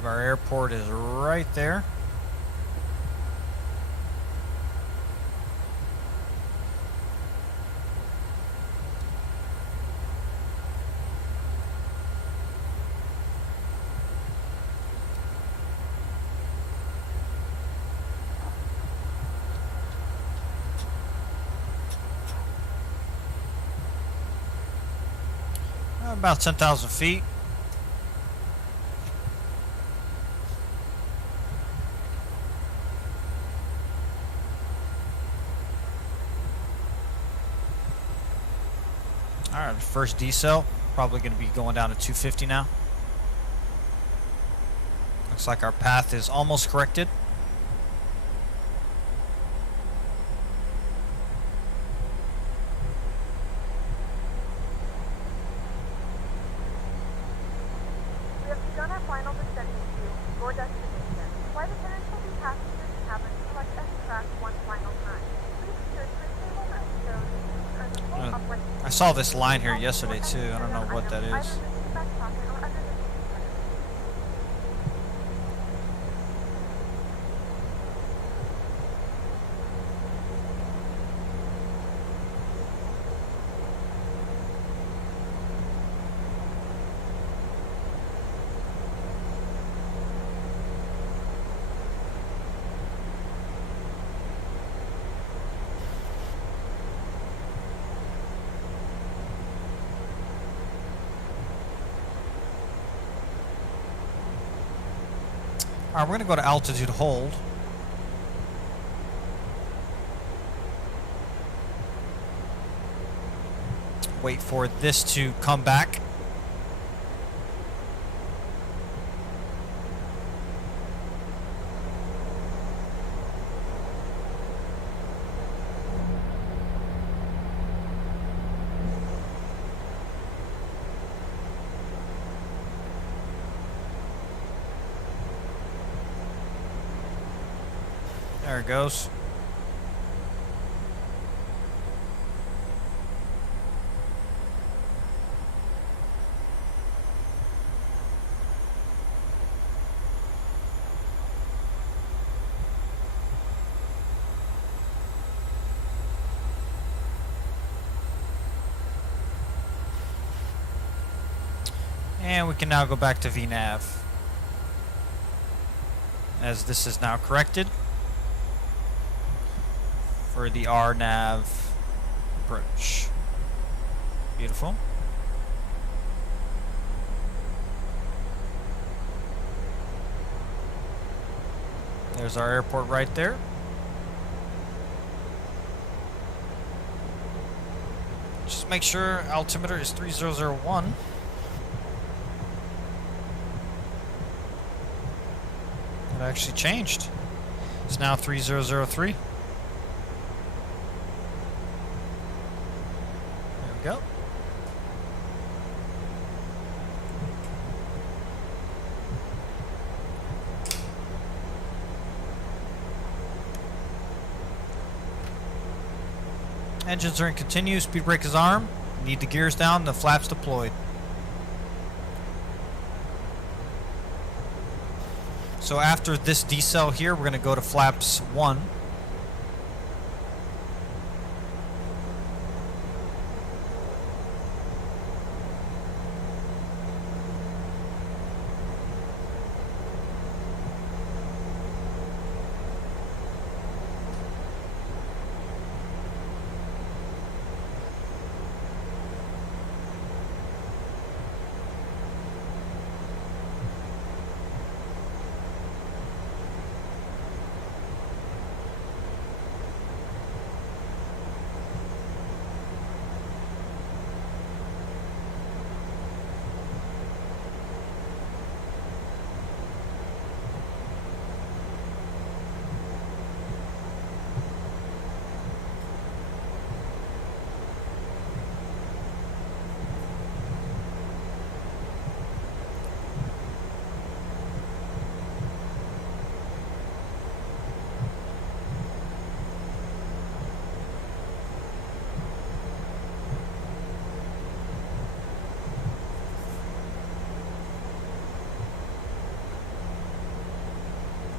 Our airport is right there. About 10,000 feet. Alright, first decel. Probably going to be going down to 250 now. Looks like our path is almost corrected. We have begun our final descending to your destination. Flight attendants will be passing through the cabin to select any track one final time. Please see your tray table that shows the seats are in the full upright. I saw this line here yesterday too. I don't know what that is. Either in the seat back pocket or under the seat cushion. Alright, we're going to go to altitude hold. Wait for this to come back. There it goes. And we can now go back to VNAV, as this is now corrected for the RNAV approach. Beautiful. There's our airport right there. Just make sure altimeter is 3001. It actually changed. It's now 3003. Go. Engines are in continue, speed brake is armed. Need the gears down, the flaps deployed. So after this decel here, we're going to go to flaps 1.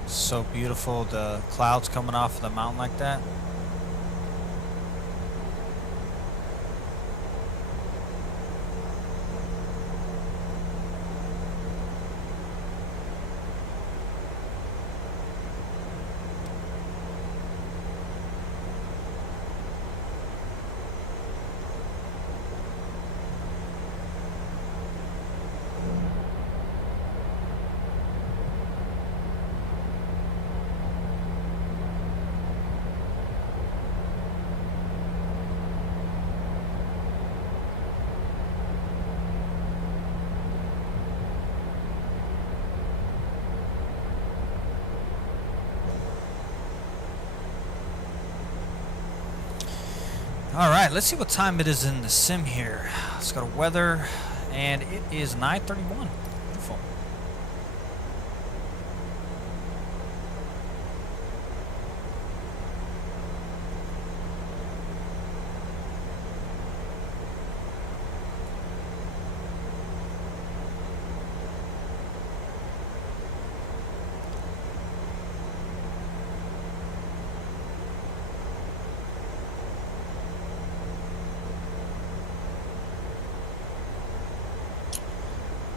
So beautiful, the clouds coming off the mountain like that. All right, let's see what time it is in the sim here. Let's go to weather, and it is 9:31. Beautiful.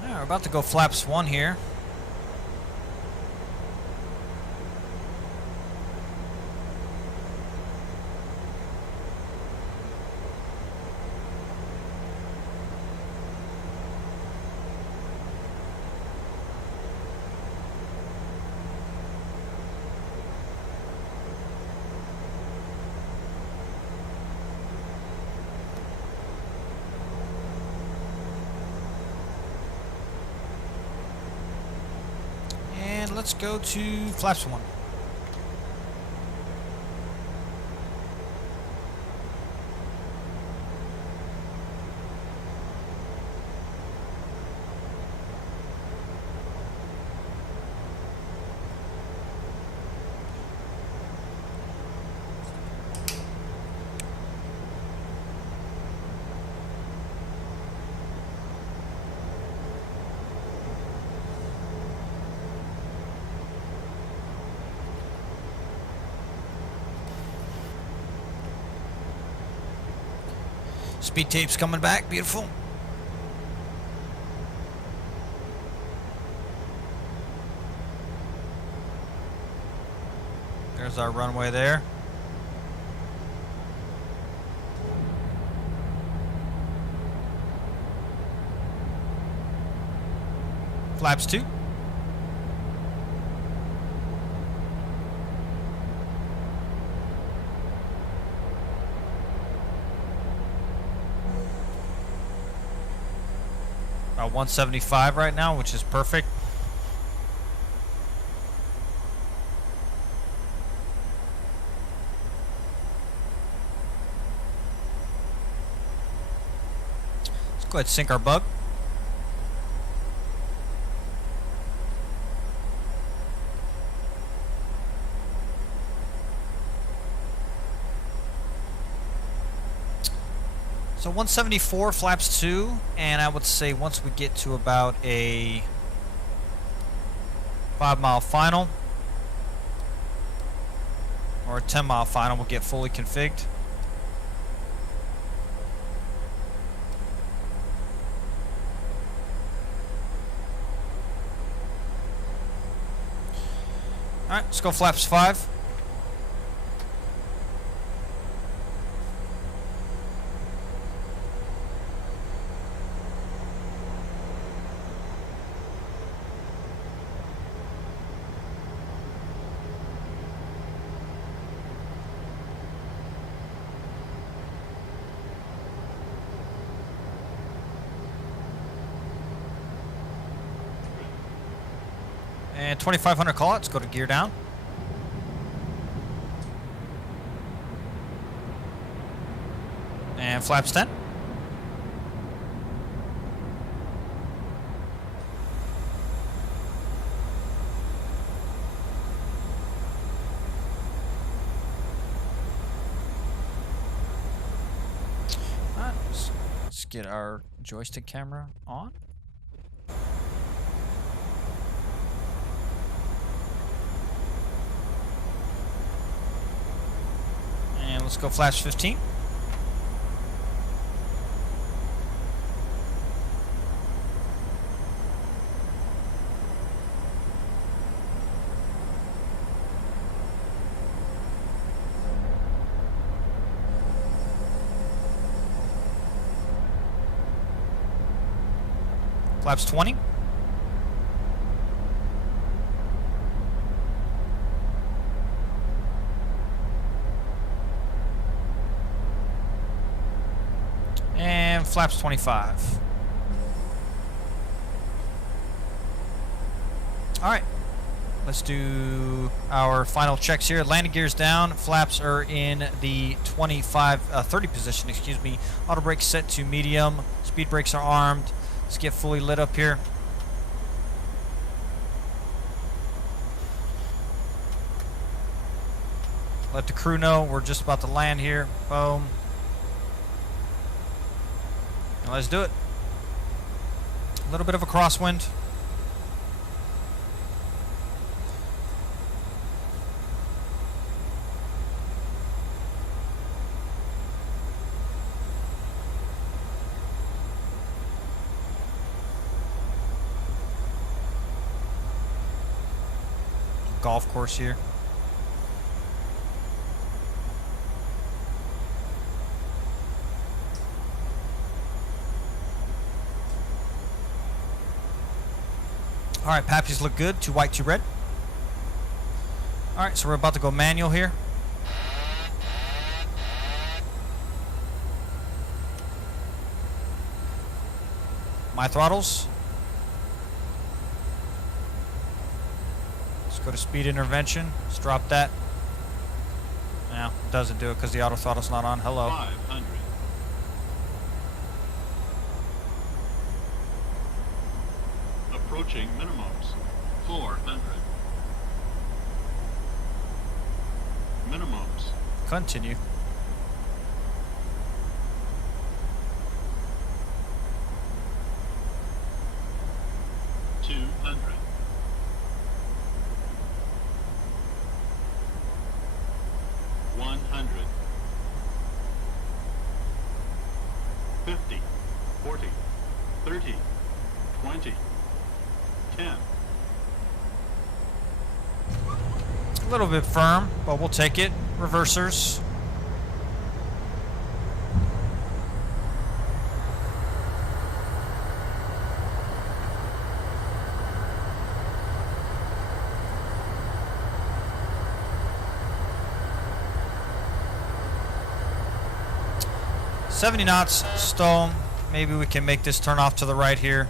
We're about to go flaps 1 here. Let's go to flaps 1. Speed tape's coming back, beautiful. There's our runway there. Flaps 2. About 175 right now, which is perfect. Let's go ahead and sink our bug. So 174 flaps 2, and I would say once we get to about a 5-mile final or a 10-mile final, we'll get fully configured. All right, let's go flaps 5. And 2,500 call outs, go to gear down. And flaps 10. Alright, let's get our joystick camera on. And let's go flash 15. Flaps 20. And flaps 25. All right. Let's do our final checks here. Landing gears down. Flaps are in the 30 position, excuse me. Auto brakes set to medium. Speed brakes are armed. Let's get fully lit up here. Let the crew know we're just about to land here. Boom. And let's do it. A little bit of a crosswind. Golf course here. All right, pappies look good. 2 white, 2 red. All right, so we're about to go manual here. My throttles. Let's go to speed intervention. Let's drop that. No, it doesn't do it because the auto throttle's not on. Hello. 500. Approaching minimums. 400. Minimums. Continue. A little bit firm, but we'll take it. Reversers. $70 knots, Stone. Maybe we can make this turn off to the right here.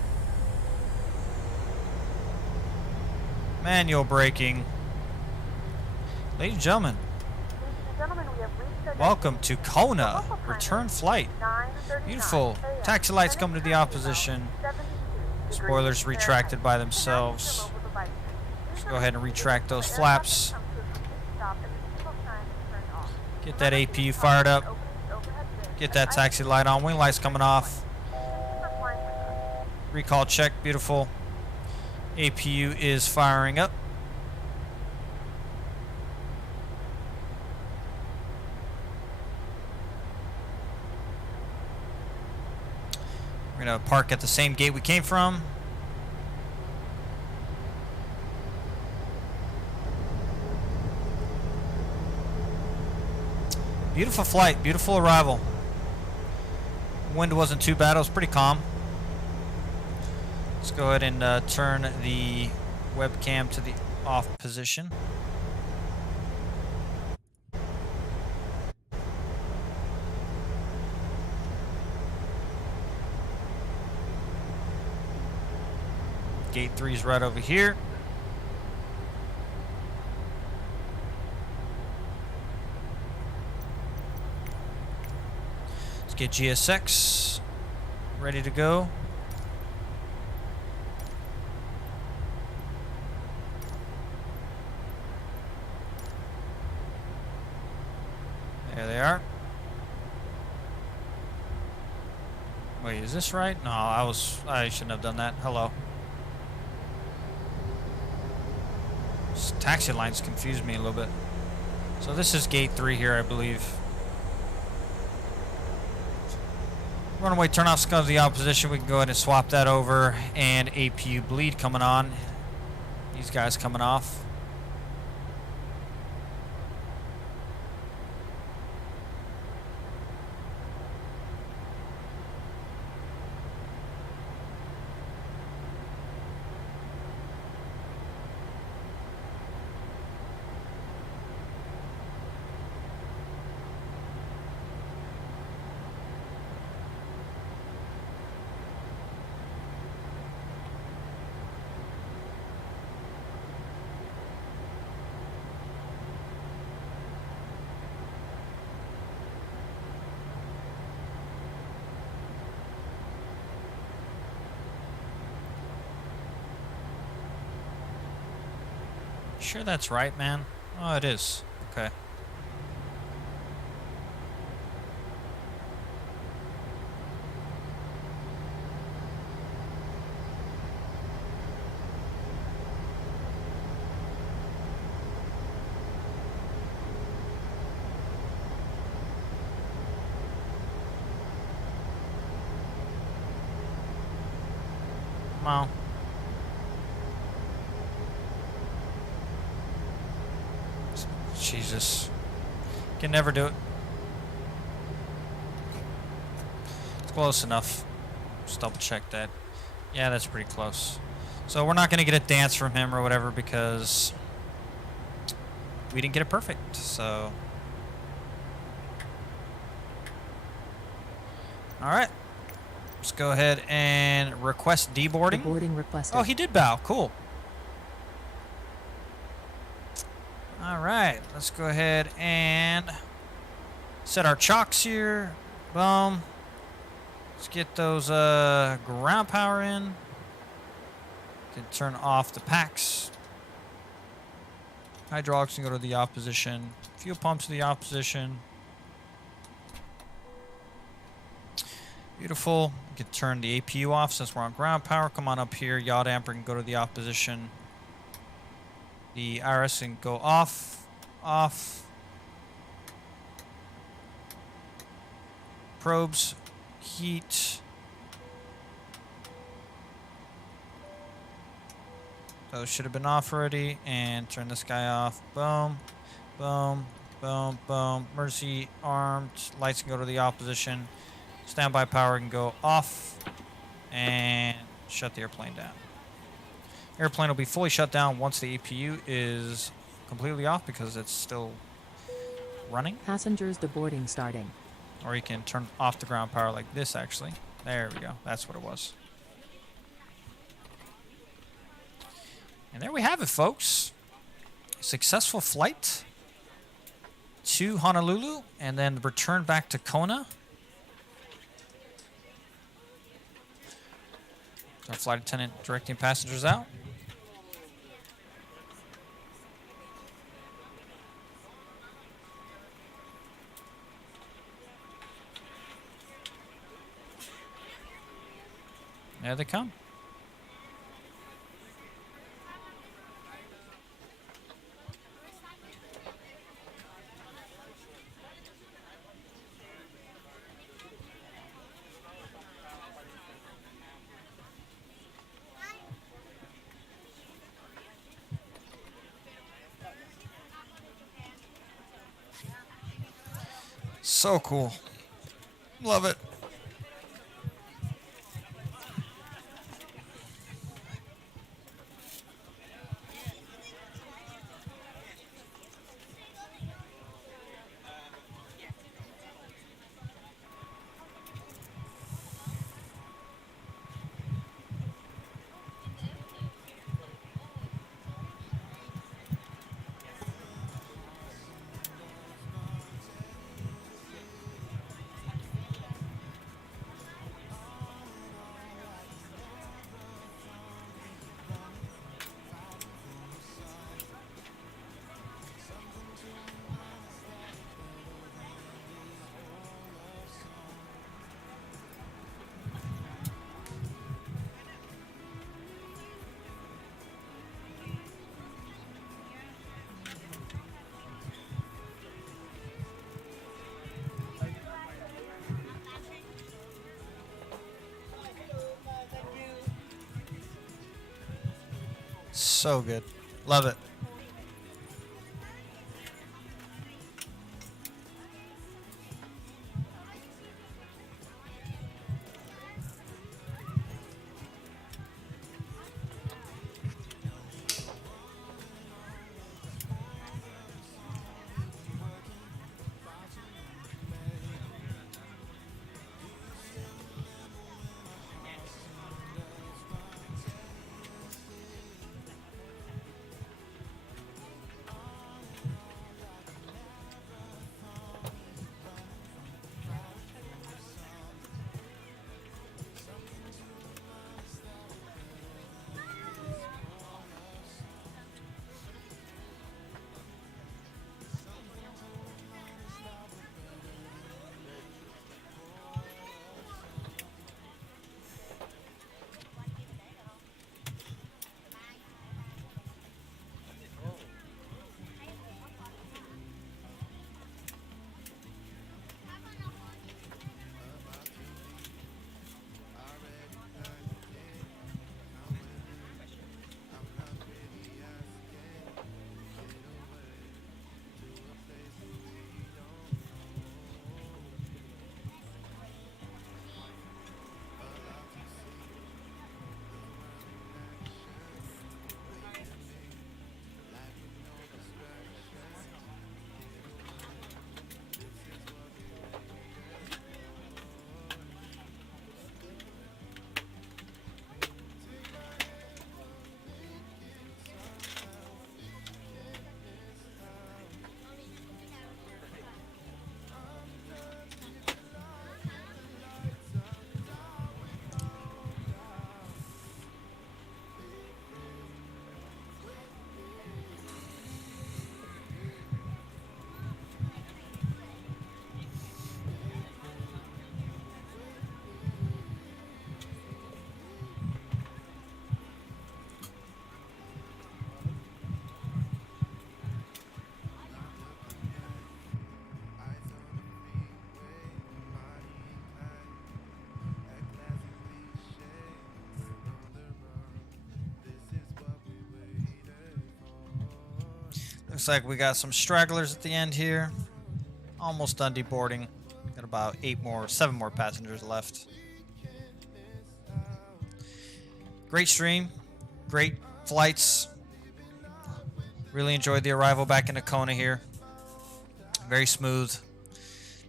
Manual braking. Ladies and gentlemen, welcome to Kona. Return flight. Beautiful. Taxi lights coming to the opposition. Spoilers retracted by themselves. Let's go ahead and retract those flaps. Get that APU fired up. Get that taxi light on. Wing lights coming off. Recall check. Beautiful. APU is firing up. We're going to park at the same gate we came from. Beautiful flight, beautiful arrival. Wind wasn't too bad, it was pretty calm. Let's go ahead and turn the webcam to the off position. Gate 3 is right over here. Let's get GSX ready to go. There they are. Wait, is this right? No, I shouldn't have done that. Hello. This taxi lines confused me a little bit. So this is gate 3 here, I believe. Runaway turnoffs comes to the opposition. We can go ahead and swap that over. And APU bleed coming on. These guys coming off. Sure that's right, man? Oh, it is. Okay. Wow. Jesus. Can never do it. It's close enough. Just double check that. Yeah, that's pretty close. So we're not going to get a dance from him or whatever because we didn't get it perfect. So. Alright. Let's go ahead and request deboarding. Deboarding requested. Oh, he did bow. Cool. Alright, let's go ahead and set our chocks here. Boom. Let's get those ground power in. Can turn off the packs. Hydraulics can go to the off position. Fuel pumps to the off position. Beautiful. We can turn the APU off since we're on ground power. Come on up here. Yaw damper can go to the off position. The IRS can go off. Off. Probes. Heat. Those should have been off already. And turn this guy off. Boom. Boom. Boom. Boom. Emergency armed. Lights can go to the off position. Standby power can go off. And shut the airplane down. Airplane will be fully shut down once the APU is completely off because it's still running. Passengers deboarding starting. Or you can turn off the ground power like this, actually. There we go. That's what it was. And there we have it, folks. Successful flight to Honolulu and then return back to Kona. Our flight attendant directing passengers out. There they come. So cool. Love it. So good. Love it. Looks like we got some stragglers at the end here. Almost done deboarding. Got about 7 more passengers left. Great stream. Great flights. Really enjoyed the arrival back into Kona here. Very smooth.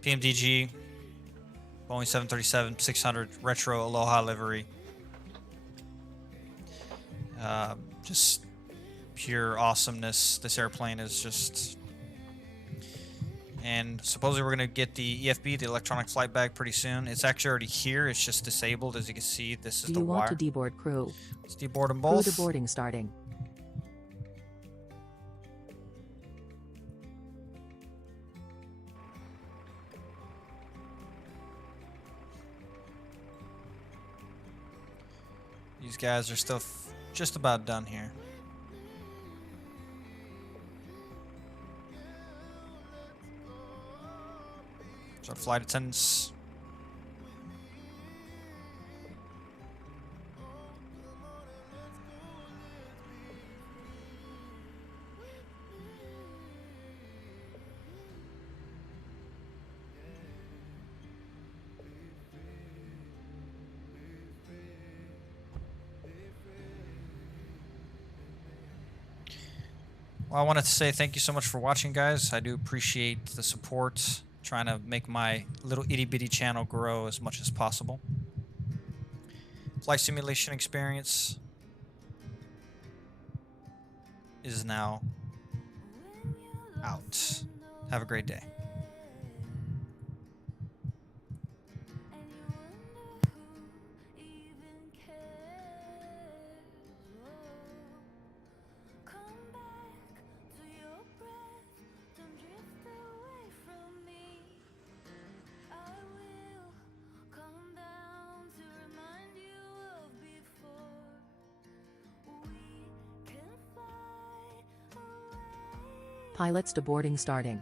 PMDG. Boeing 737-600 retro Aloha livery. Just pure awesomeness. This airplane is just... And supposedly we're going to get the EFB, the electronic flight bag, pretty soon. It's actually already here. It's just disabled. As you can see, this is Do the you wire. want to deboard crew? Let's deboard them Crew both. deboarding starting. These guys are still just about done here. So flight attendants. Well, I wanted to say thank you so much for watching, guys. I do appreciate the support. Trying to make my little itty bitty channel grow as much as possible. Flight simulation experience is now out. Have a great day. Pilots deboarding starting.